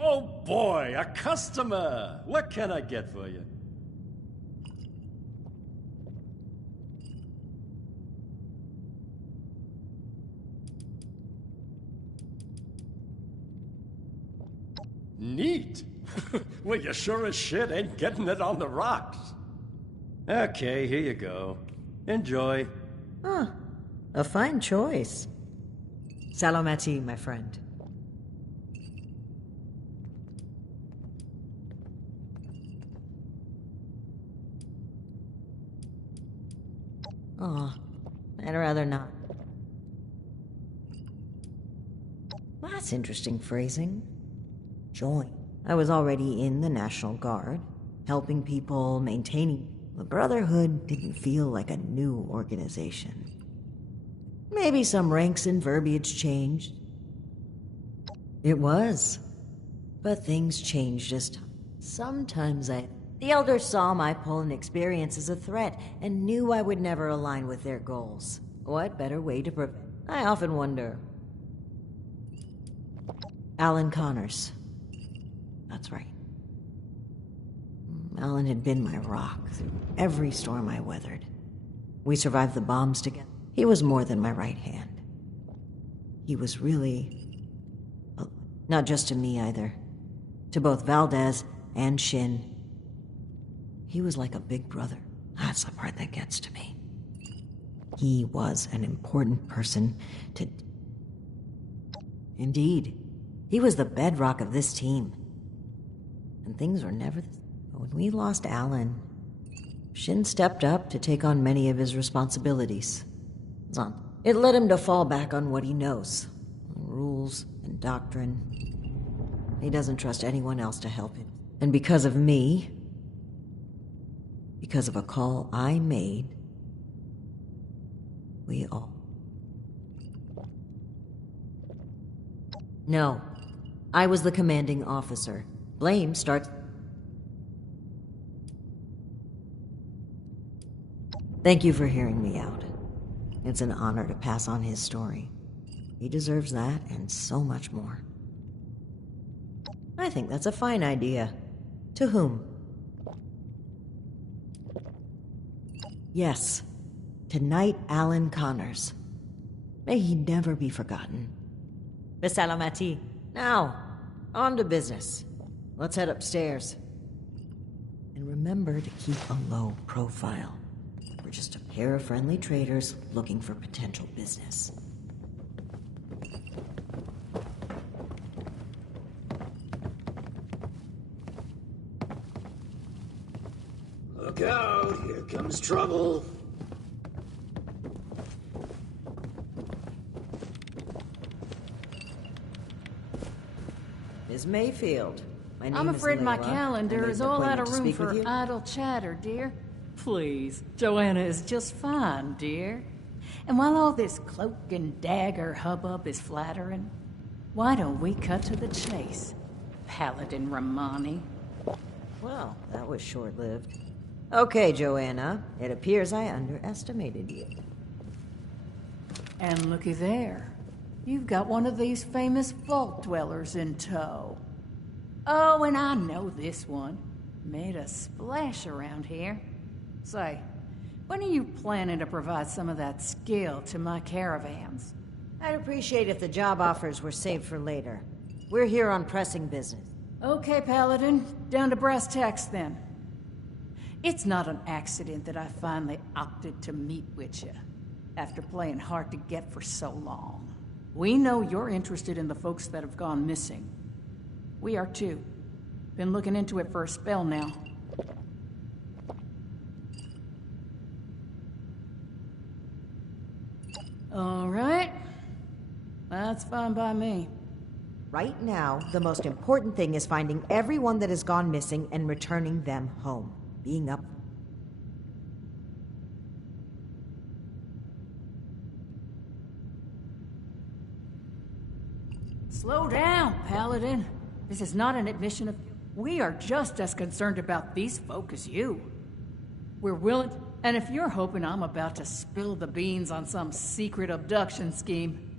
Oh boy, a customer! What can I get for you? Neat! Well, you sure as shit ain't getting it on the rocks. Okay, here you go. Enjoy. Huh. A fine choice. Salomati, my friend. Oh, I'd rather not. That's interesting phrasing. Join. I was already in the National Guard, helping people, maintaining. The Brotherhood didn't feel like a new organization. Maybe some ranks and verbiage changed. It was. But things changed as time. Sometimes The Elders saw my pull and experience as a threat and knew I would never align with their goals. What better way to prevent? I often wonder. Alan Connors. That's right. Alan had been my rock through every storm I weathered. We survived the bombs together. He was more than my right hand. He was really... not just to me either. To both Valdez and Shin. He was like a big brother. That's the part that gets to me. He was an important person to... Indeed. He was the bedrock of this team. And things were never... When we lost Alan, Shin stepped up to take on many of his responsibilities. It led him to fall back on what he knows. Rules and doctrine. He doesn't trust anyone else to help him. And because of me, because of a call I made, we all... No. I was the commanding officer. Blame starts... Thank you for hearing me out. It's an honor to pass on his story. He deserves that and so much more. I think that's a fine idea. To whom? Yes. To Knight Alan Connors. May he never be forgotten. Bisalamati. Now, on to business. Let's head upstairs. And remember to keep a low profile. We're just a pair of friendly traders looking for potential business. Look out, here comes trouble. Ms. Mayfield. My name I'm is afraid my Layla. calendar is all out of room for you. idle chatter, dear. Please, Joanna is just fine, dear. And while all this cloak and dagger hubbub is flattering, why don't we cut to the chase, Paladin Romani? Well, that was short-lived. Okay, Joanna. It appears I underestimated you. And looky there. You've got one of these famous vault dwellers in tow. Oh, and I know this one. Made a splash around here. Say, when are you planning to provide some of that skill to my caravans? I'd appreciate if the job offers were saved for later. We're here on pressing business. Okay, Paladin. Down to brass tacks, then. It's not an accident that I finally opted to meet with you, after playing hard to get for so long. We know you're interested in the folks that have gone missing. We are too. Been looking into it for a spell now. All right. That's fine by me. Right now, the most important thing is finding everyone that has gone missing and returning them home. Being up. Slow down, Paladin. This is not an admission of... We are just as concerned about these folk as you. We're willing... And if you're hoping I'm about to spill the beans on some secret abduction scheme,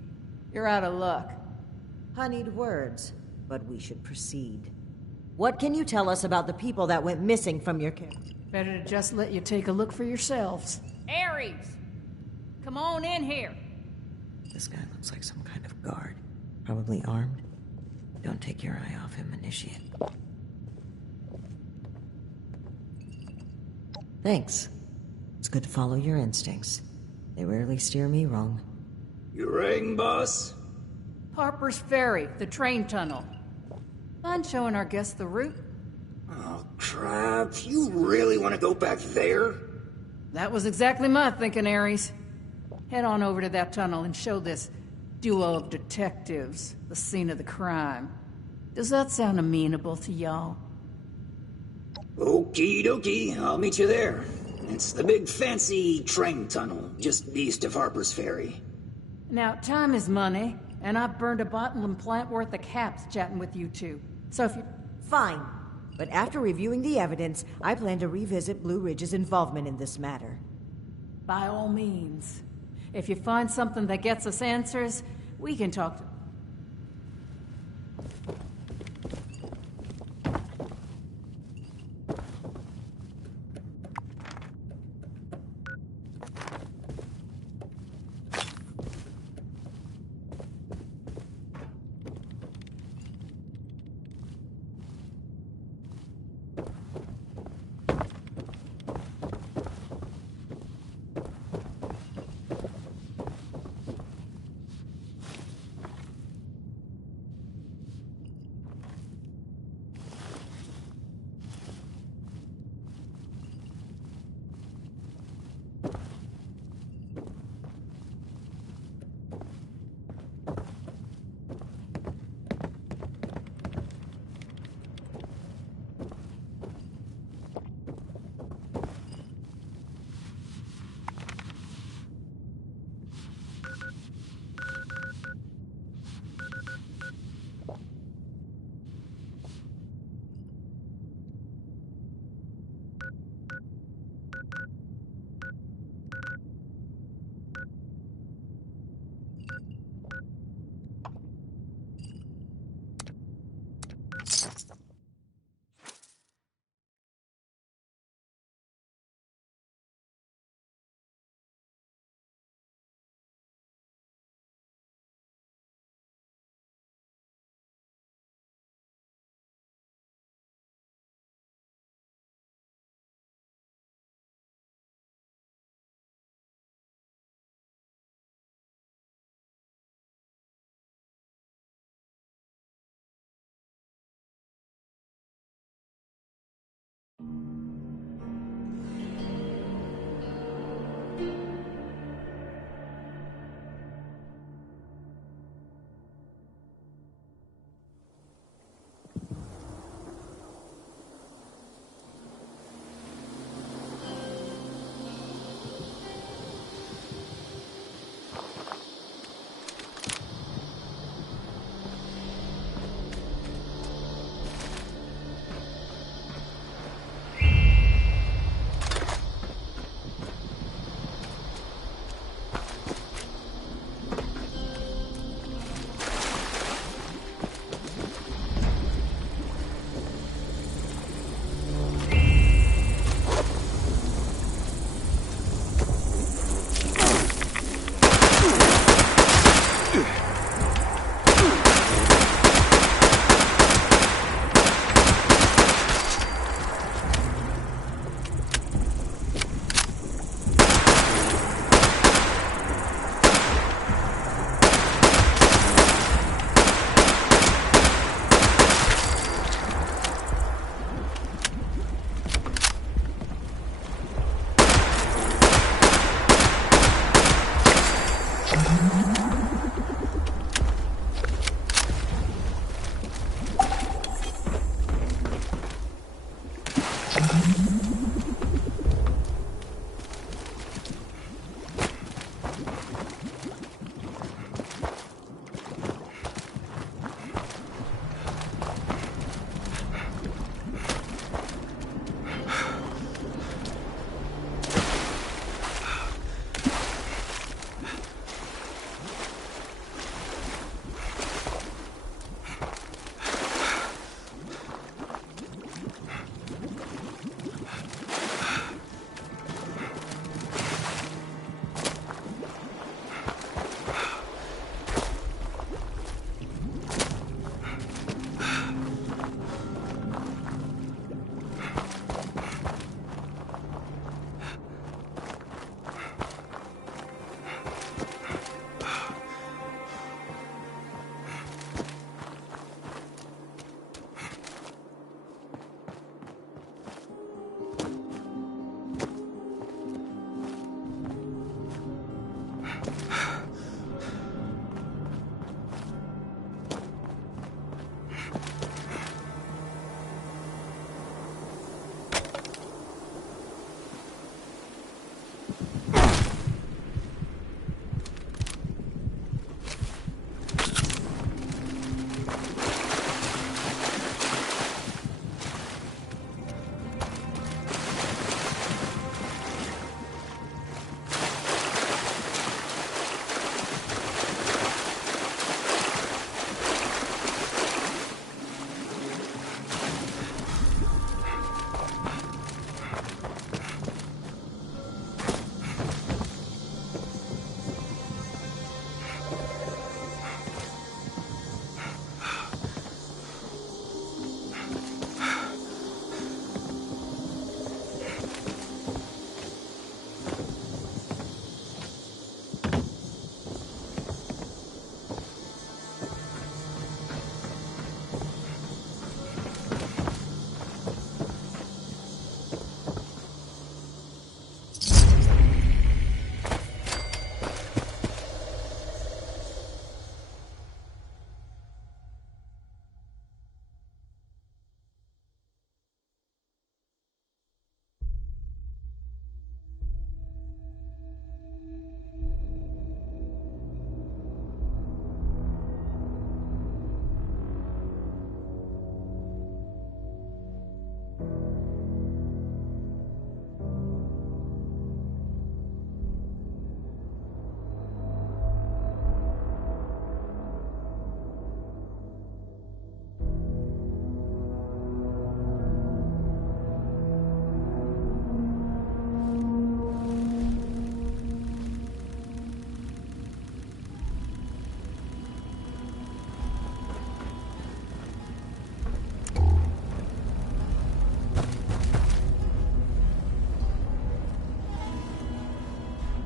you're out of luck. Honeyed words, but we should proceed. What can you tell us about the people that went missing from your camp? Better to just let you take a look for yourselves. Ares! Come on in here! This guy looks like some kind of guard. Probably armed. Don't take your eye off him, Initiate. Thanks. It's good to follow your instincts. They rarely steer me wrong. You ring, boss? Harper's Ferry, the train tunnel. Mind showing our guests the route? Oh, crap. You really want to go back there? That was exactly my thinking, Ares. Head on over to that tunnel and show this duo of detectives the scene of the crime. Does that sound amenable to y'all? Okie dokie, I'll meet you there. It's the big fancy train tunnel, just east of Harper's Ferry. Now, time is money, and I've burned a bottle and plant worth of caps chatting with you two. So if you... Fine. But after reviewing the evidence, I plan to revisit Blue Ridge's involvement in this matter. By all means. If you find something that gets us answers, we can talk to...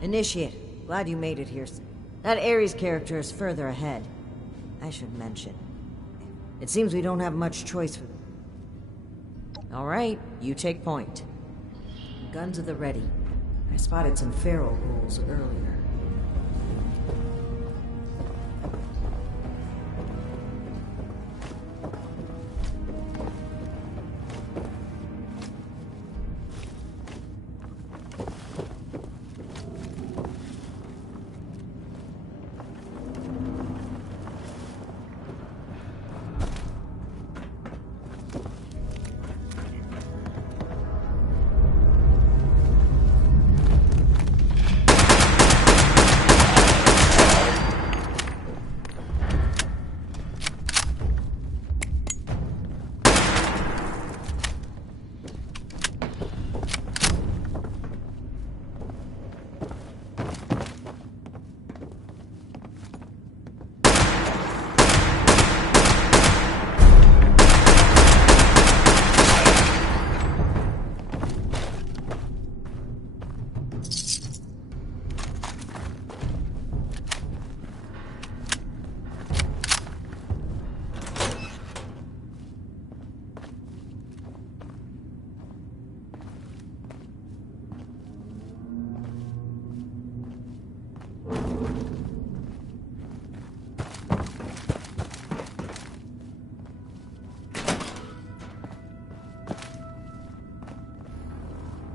Initiate, glad you made it here. That Ares character is further ahead. I should mention. It seems we don't have much choice for them. Alright, you take point. Guns at the ready. I spotted some feral ghouls earlier.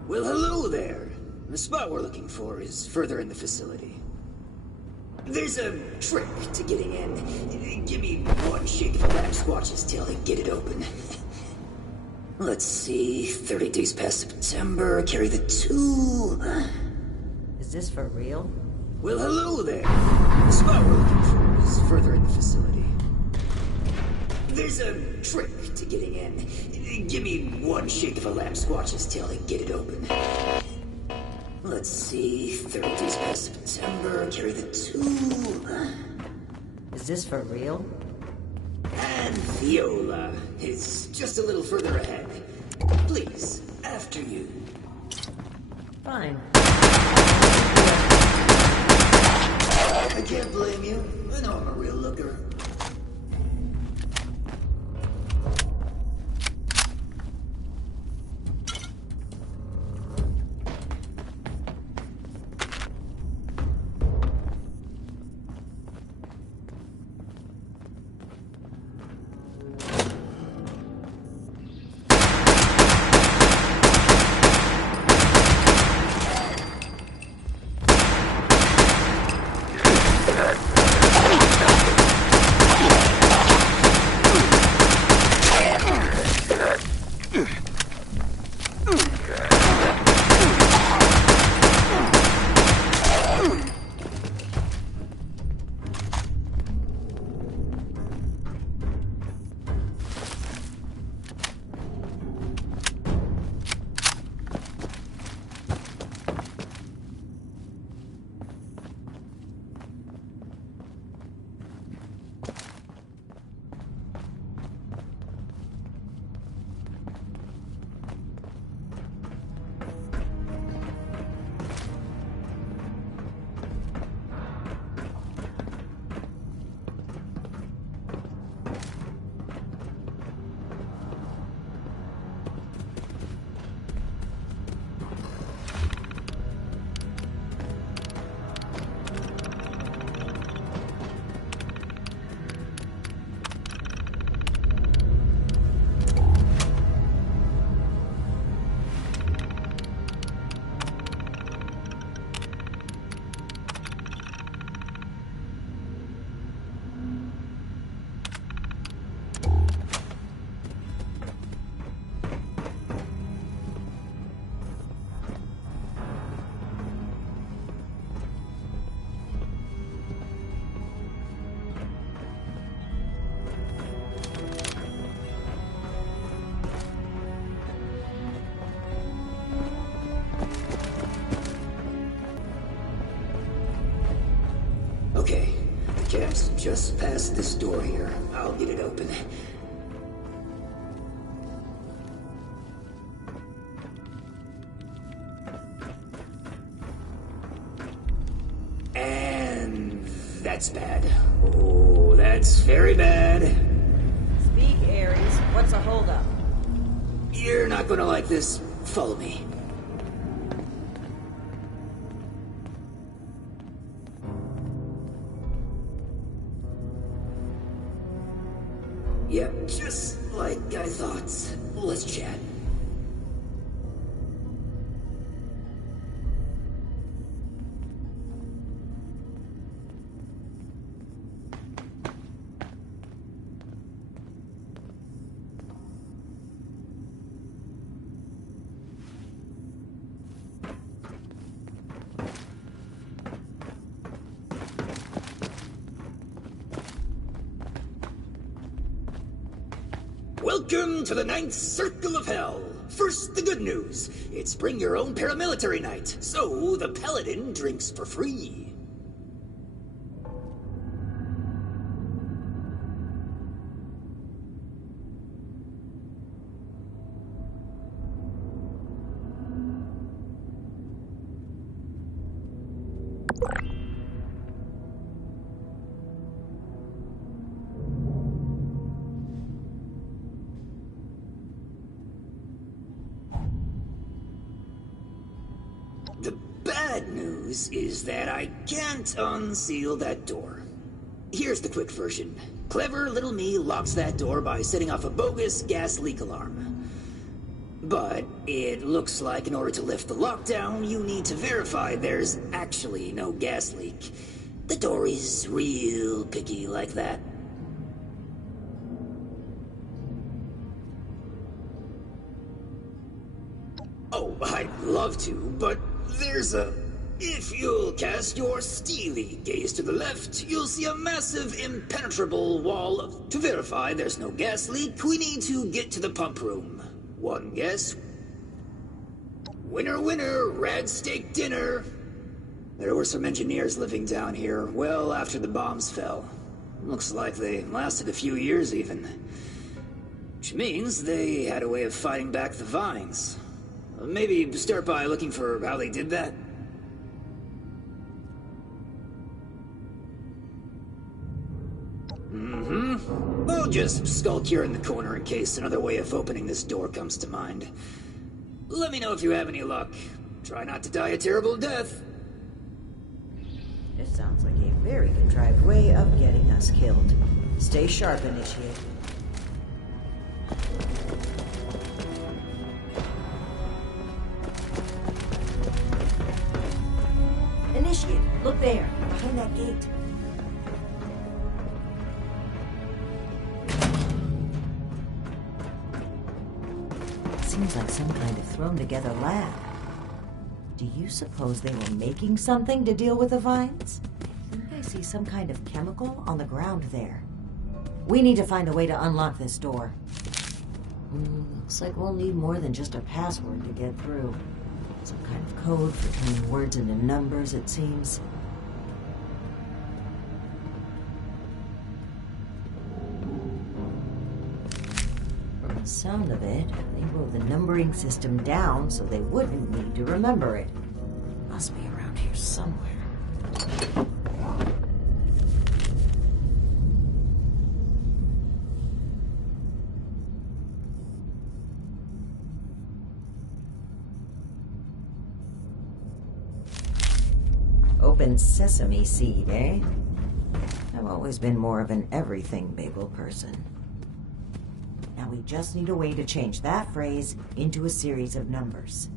Well, hello there. The spot we're looking for is further in the facility. There's a trick to getting in. Give me one shake of a lamb squatch's tail and get it open. Let's see, 30 days past September, carry the 2. Is this for real? Well, hello there. The spot we're looking for is further in the facility. There's a trick to getting in. Give me one shake of a lamb squatch's tail and get it open. Let's see, 30 days past September, carry the 2. Is this for real? And Viola is just a little further ahead. Please, after you. Fine. I can't blame you. I know I'm a real looker. Okay, the cab's just past this door here. I'll get it open. That's bad. Oh, that's very bad. Speak, Ares. What's a holdup? You're not gonna like this. Follow me. Yep, just like I thought. Let's chat. Welcome to the 9th Circle of Hell. First, the good news. It's bring your own paramilitary night, so the Paladin drinks for free. The bad news is that I can't unseal that door. Here's the quick version. Clever little me locks that door by setting off a bogus gas leak alarm. But it looks like in order to lift the lockdown, you need to verify there's actually no gas leak. The door is real picky like that. Oh, I'd love to, but there's a... If you'll cast your steely gaze to the left, you'll see a massive, impenetrable wall of... To verify there's no gas leak, we need to get to the pump room. One guess? Winner, winner, rad steak dinner. There were some engineers living down here well after the bombs fell. Looks like they lasted a few years even. Which means they had a way of fighting back the vines. Maybe start by looking for how they did that. I'll just skulk here in the corner in case another way of opening this door comes to mind. Let me know if you have any luck. Try not to die a terrible death. This sounds like a very contrived way of getting us killed. Stay sharp, Initiate. Initiate, look there, behind that gate. Seems like some kind of thrown-together lab. Do you suppose they were making something to deal with the vines? I think I see some kind of chemical on the ground there. We need to find a way to unlock this door. Looks like we'll need more than just a password to get through. Some kind of code for turning words into numbers, it seems. From the sound of it, they wrote the numbering system down so they wouldn't need to remember it. Must be around here somewhere. Open sesame seed, eh? I've always been more of an everything bagel person. Now we just need a way to change that phrase into a series of numbers.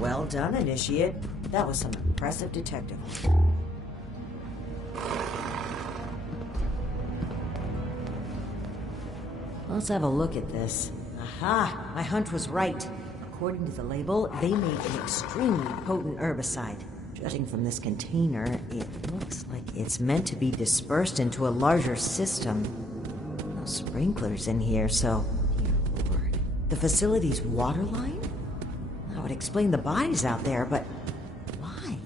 Well done, Initiate. That was some impressive detective work. Let's have a look at this. Aha! My hunch was right. According to the label, they made an extremely potent herbicide. Judging from this container, it looks like it's meant to be dispersed into a larger system. No sprinklers in here, so... Dear Lord. The facility's water line? That would explain the bodies out there, but... why?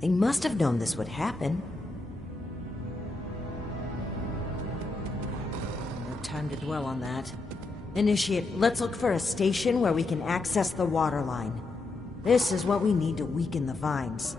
They must have known this would happen. No time to dwell on that. Initiate, let's look for a station where we can access the water line. This is what we need to weaken the vines.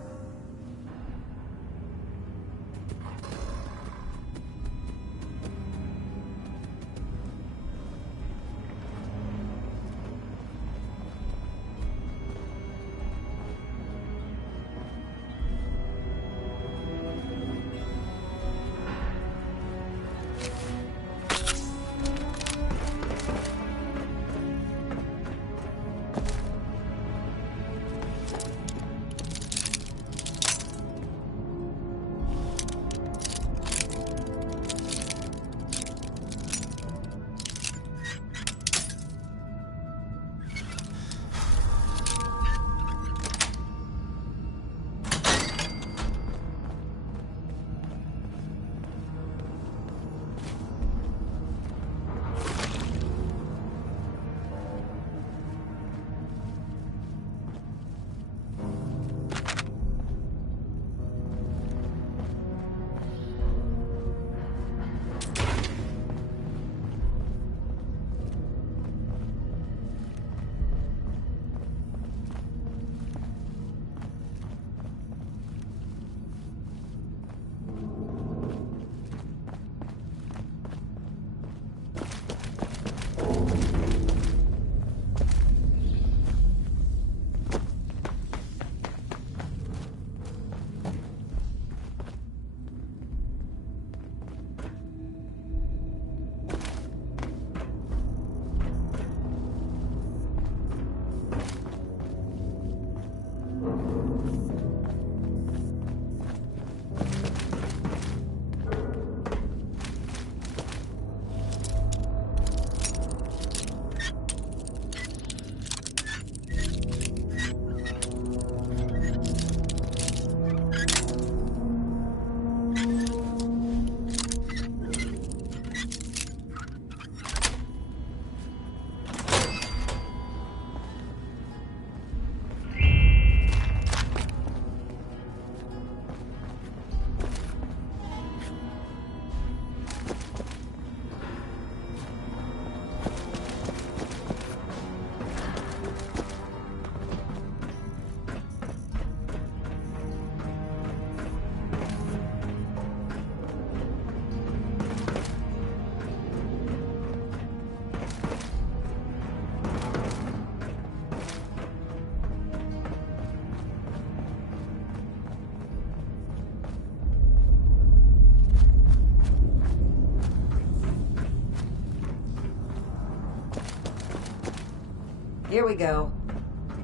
Here we go.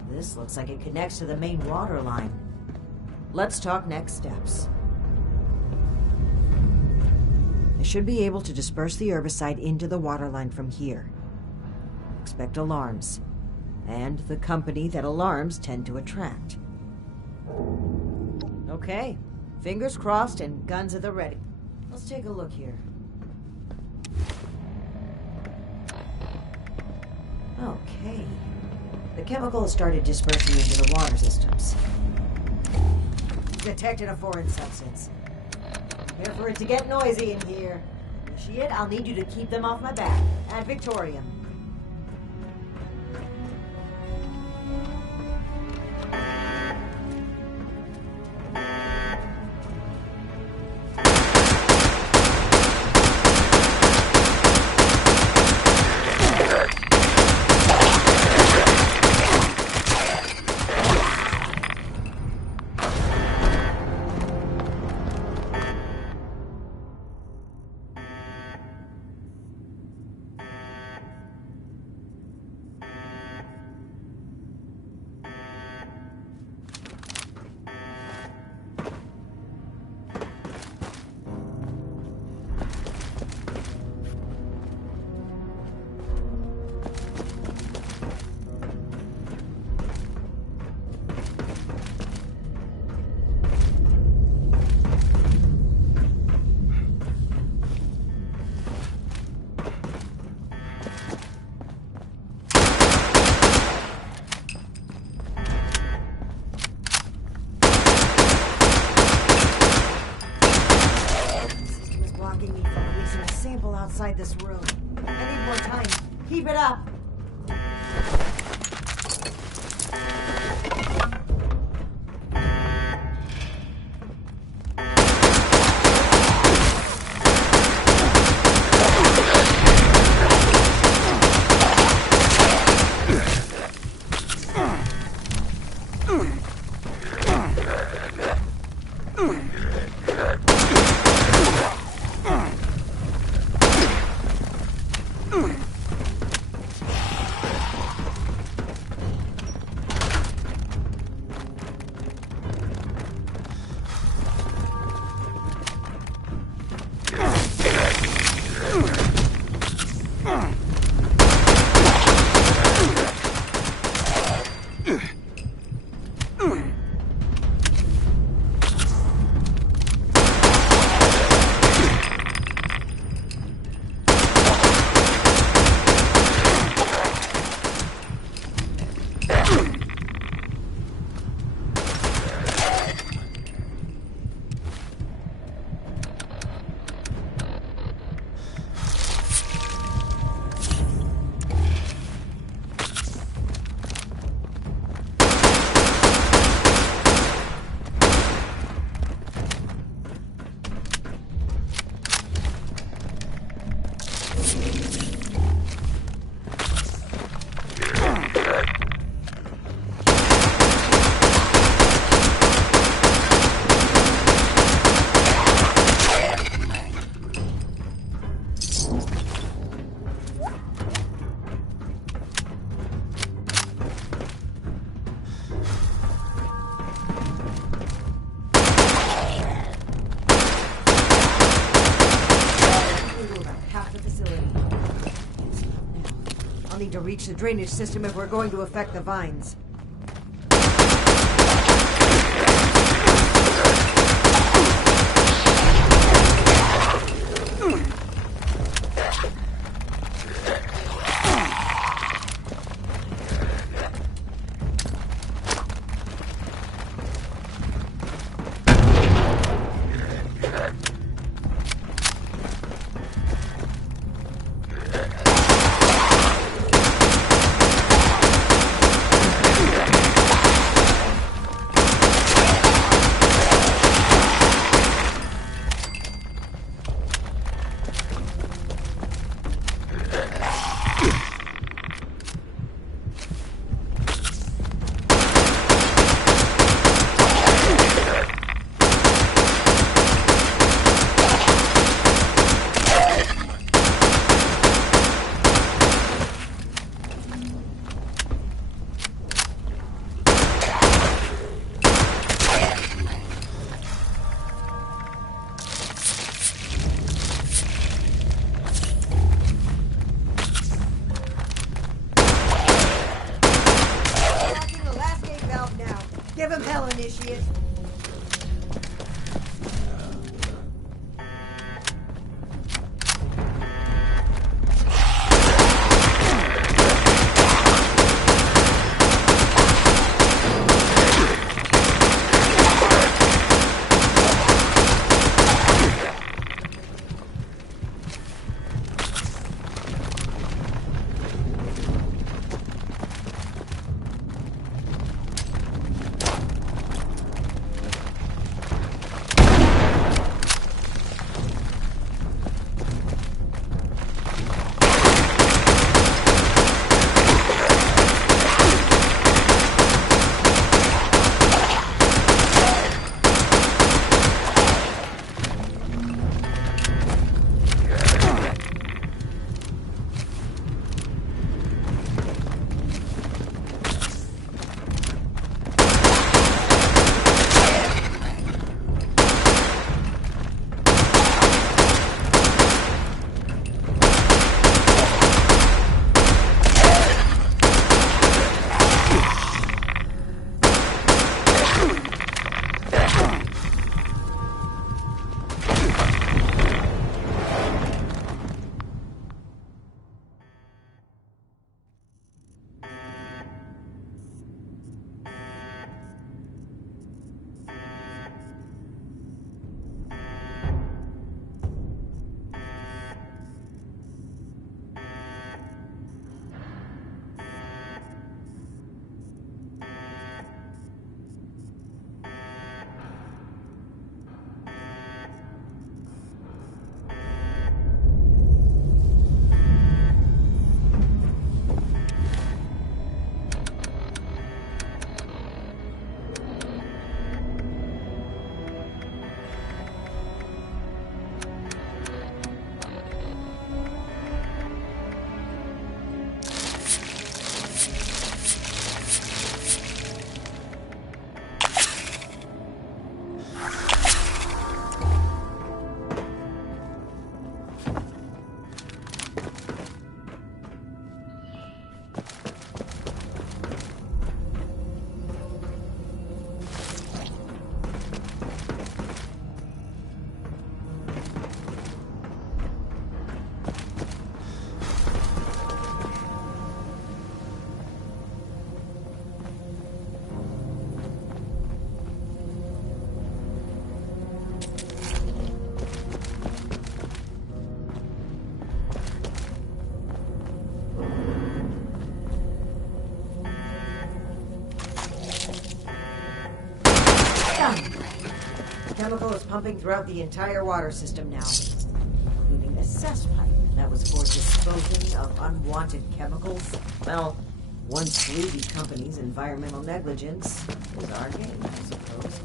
This looks like it connects to the main water line. Let's talk next steps. I should be able to disperse the herbicide into the water line from here. Expect alarms. And the company that alarms tend to attract. Okay. Fingers crossed and guns at the ready. Let's take a look here. Okay. The chemical has started dispersing into the water systems. Detected a foreign substance. Prepare for it to get noisy in here. Initiate, I'll need you to keep them off my back. Ad Victorium. Outside this room. I need more time. Keep it up. I'll need to reach the drainage system if we're going to affect the vines. see it? Chemical is pumping throughout the entire water system now, including a cess pipe that was for disposing of unwanted chemicals. Well, one sleepy company's environmental negligence is our game, I suppose.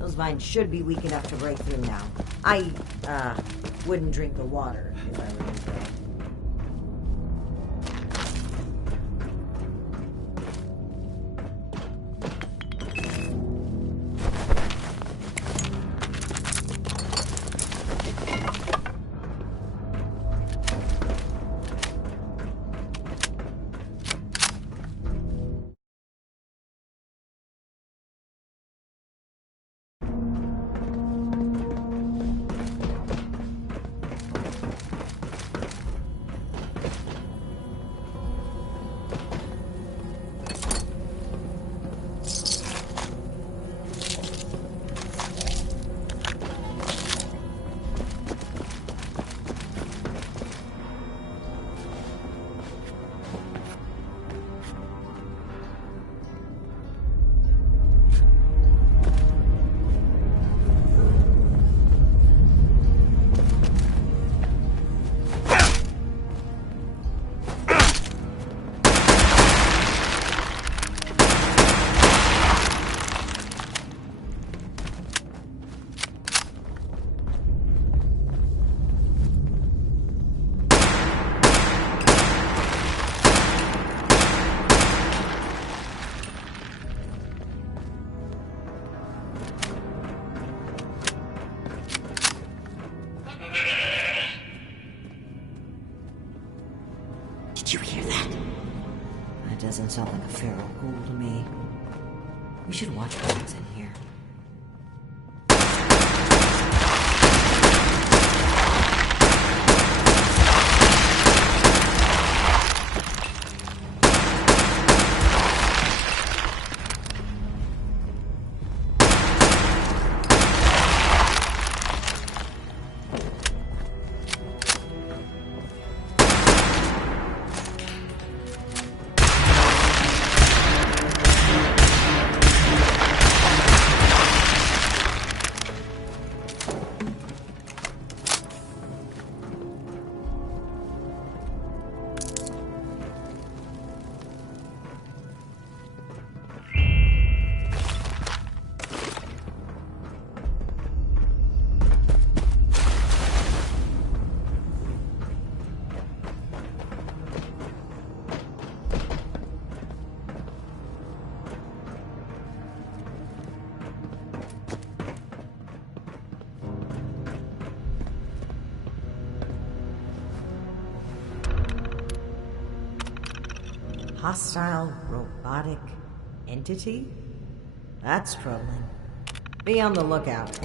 Those vines should be weak enough to break through now. I, wouldn't drink the water if I were you. Did you hear that? That doesn't sound like a feral ghoul to me. We should watch what's in here. Hostile robotic entity? That's troubling. Be on the lookout.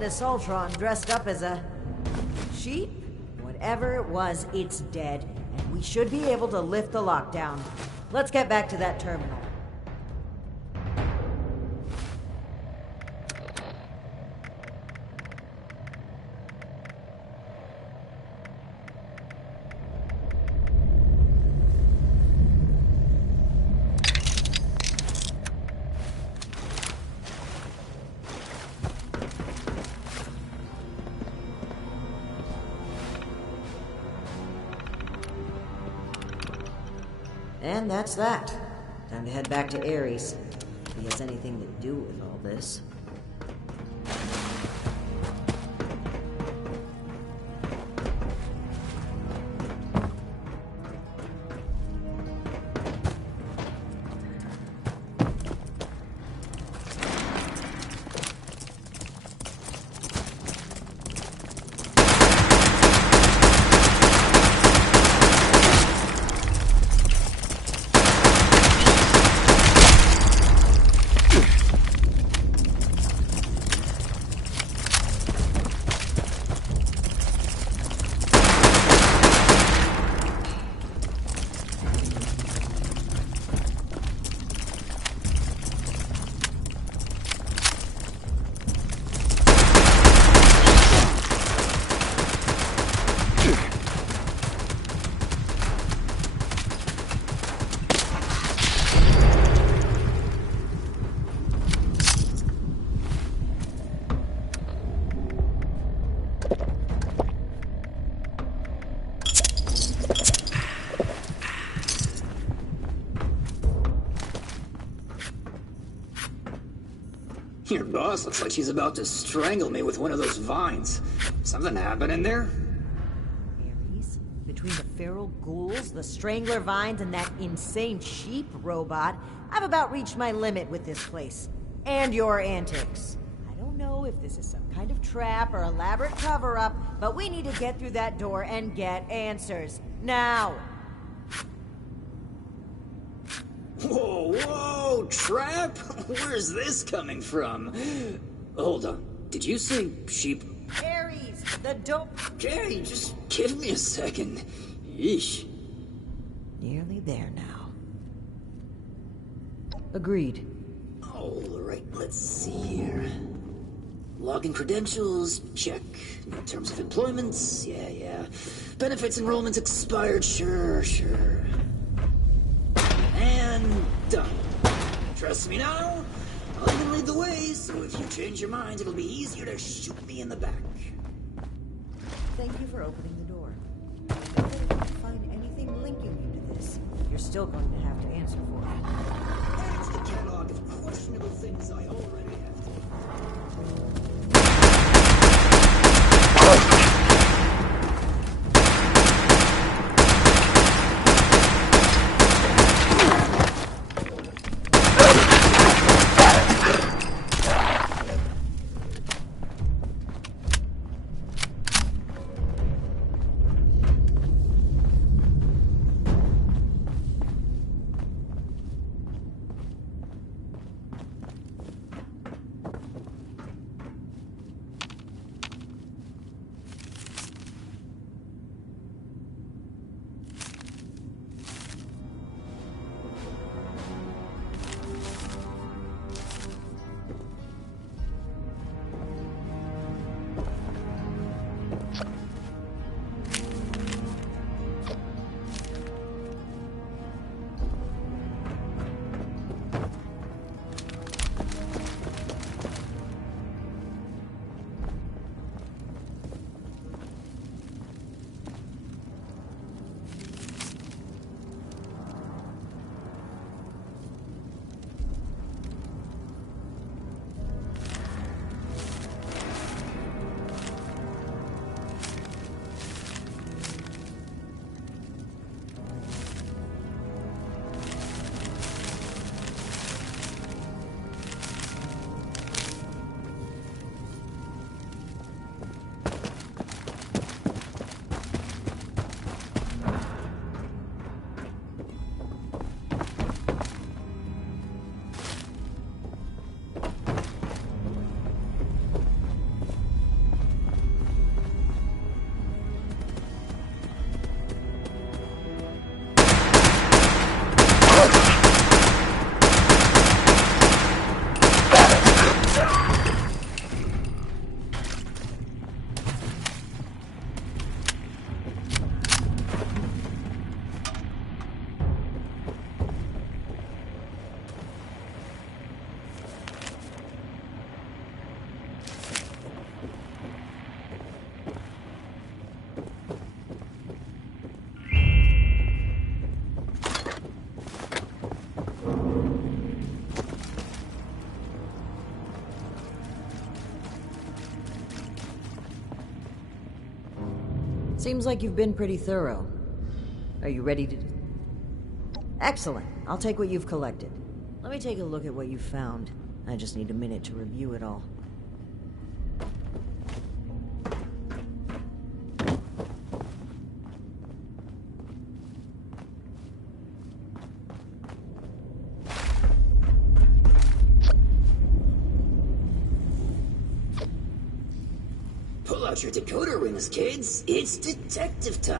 Midas Ultron dressed up as a... sheep? Whatever it was, it's dead, and we should be able to lift the lockdown. Let's get back to that terminal. And that's that. Time to head back to Ares. If he has anything to do with all this. Your boss looks like she's about to strangle me with one of those vines. Something happened in there? Ares? Between the feral ghouls, the strangler vines, and that insane sheep robot, I've about reached my limit with this place. And your antics. I don't know if this is some kind of trap or elaborate cover-up, but we need to get through that door and get answers. Now! Whoa, whoa, trap? Where's this coming from? Hold on, did you say sheep? Ares, the dope... Okay, just give me a second. Yeesh. Nearly there now. Agreed. Alright, let's see here. Login credentials, check. No terms of employment, yeah. Benefits enrollments expired, sure. And done. Trust me now? I can lead the way, so if you change your mind, it'll be easier to shoot me in the back. Thank you for opening the door. If you can find anything linking you to this, you're still going to have to answer for it. It's the catalog of questionable things I already have to do. Seems like you've been pretty thorough. Are you ready to... Excellent. I'll take what you've collected. Let me take a look at what you found. I just need a minute to review it all. Pull out your decoder rings, kids. It's detective time.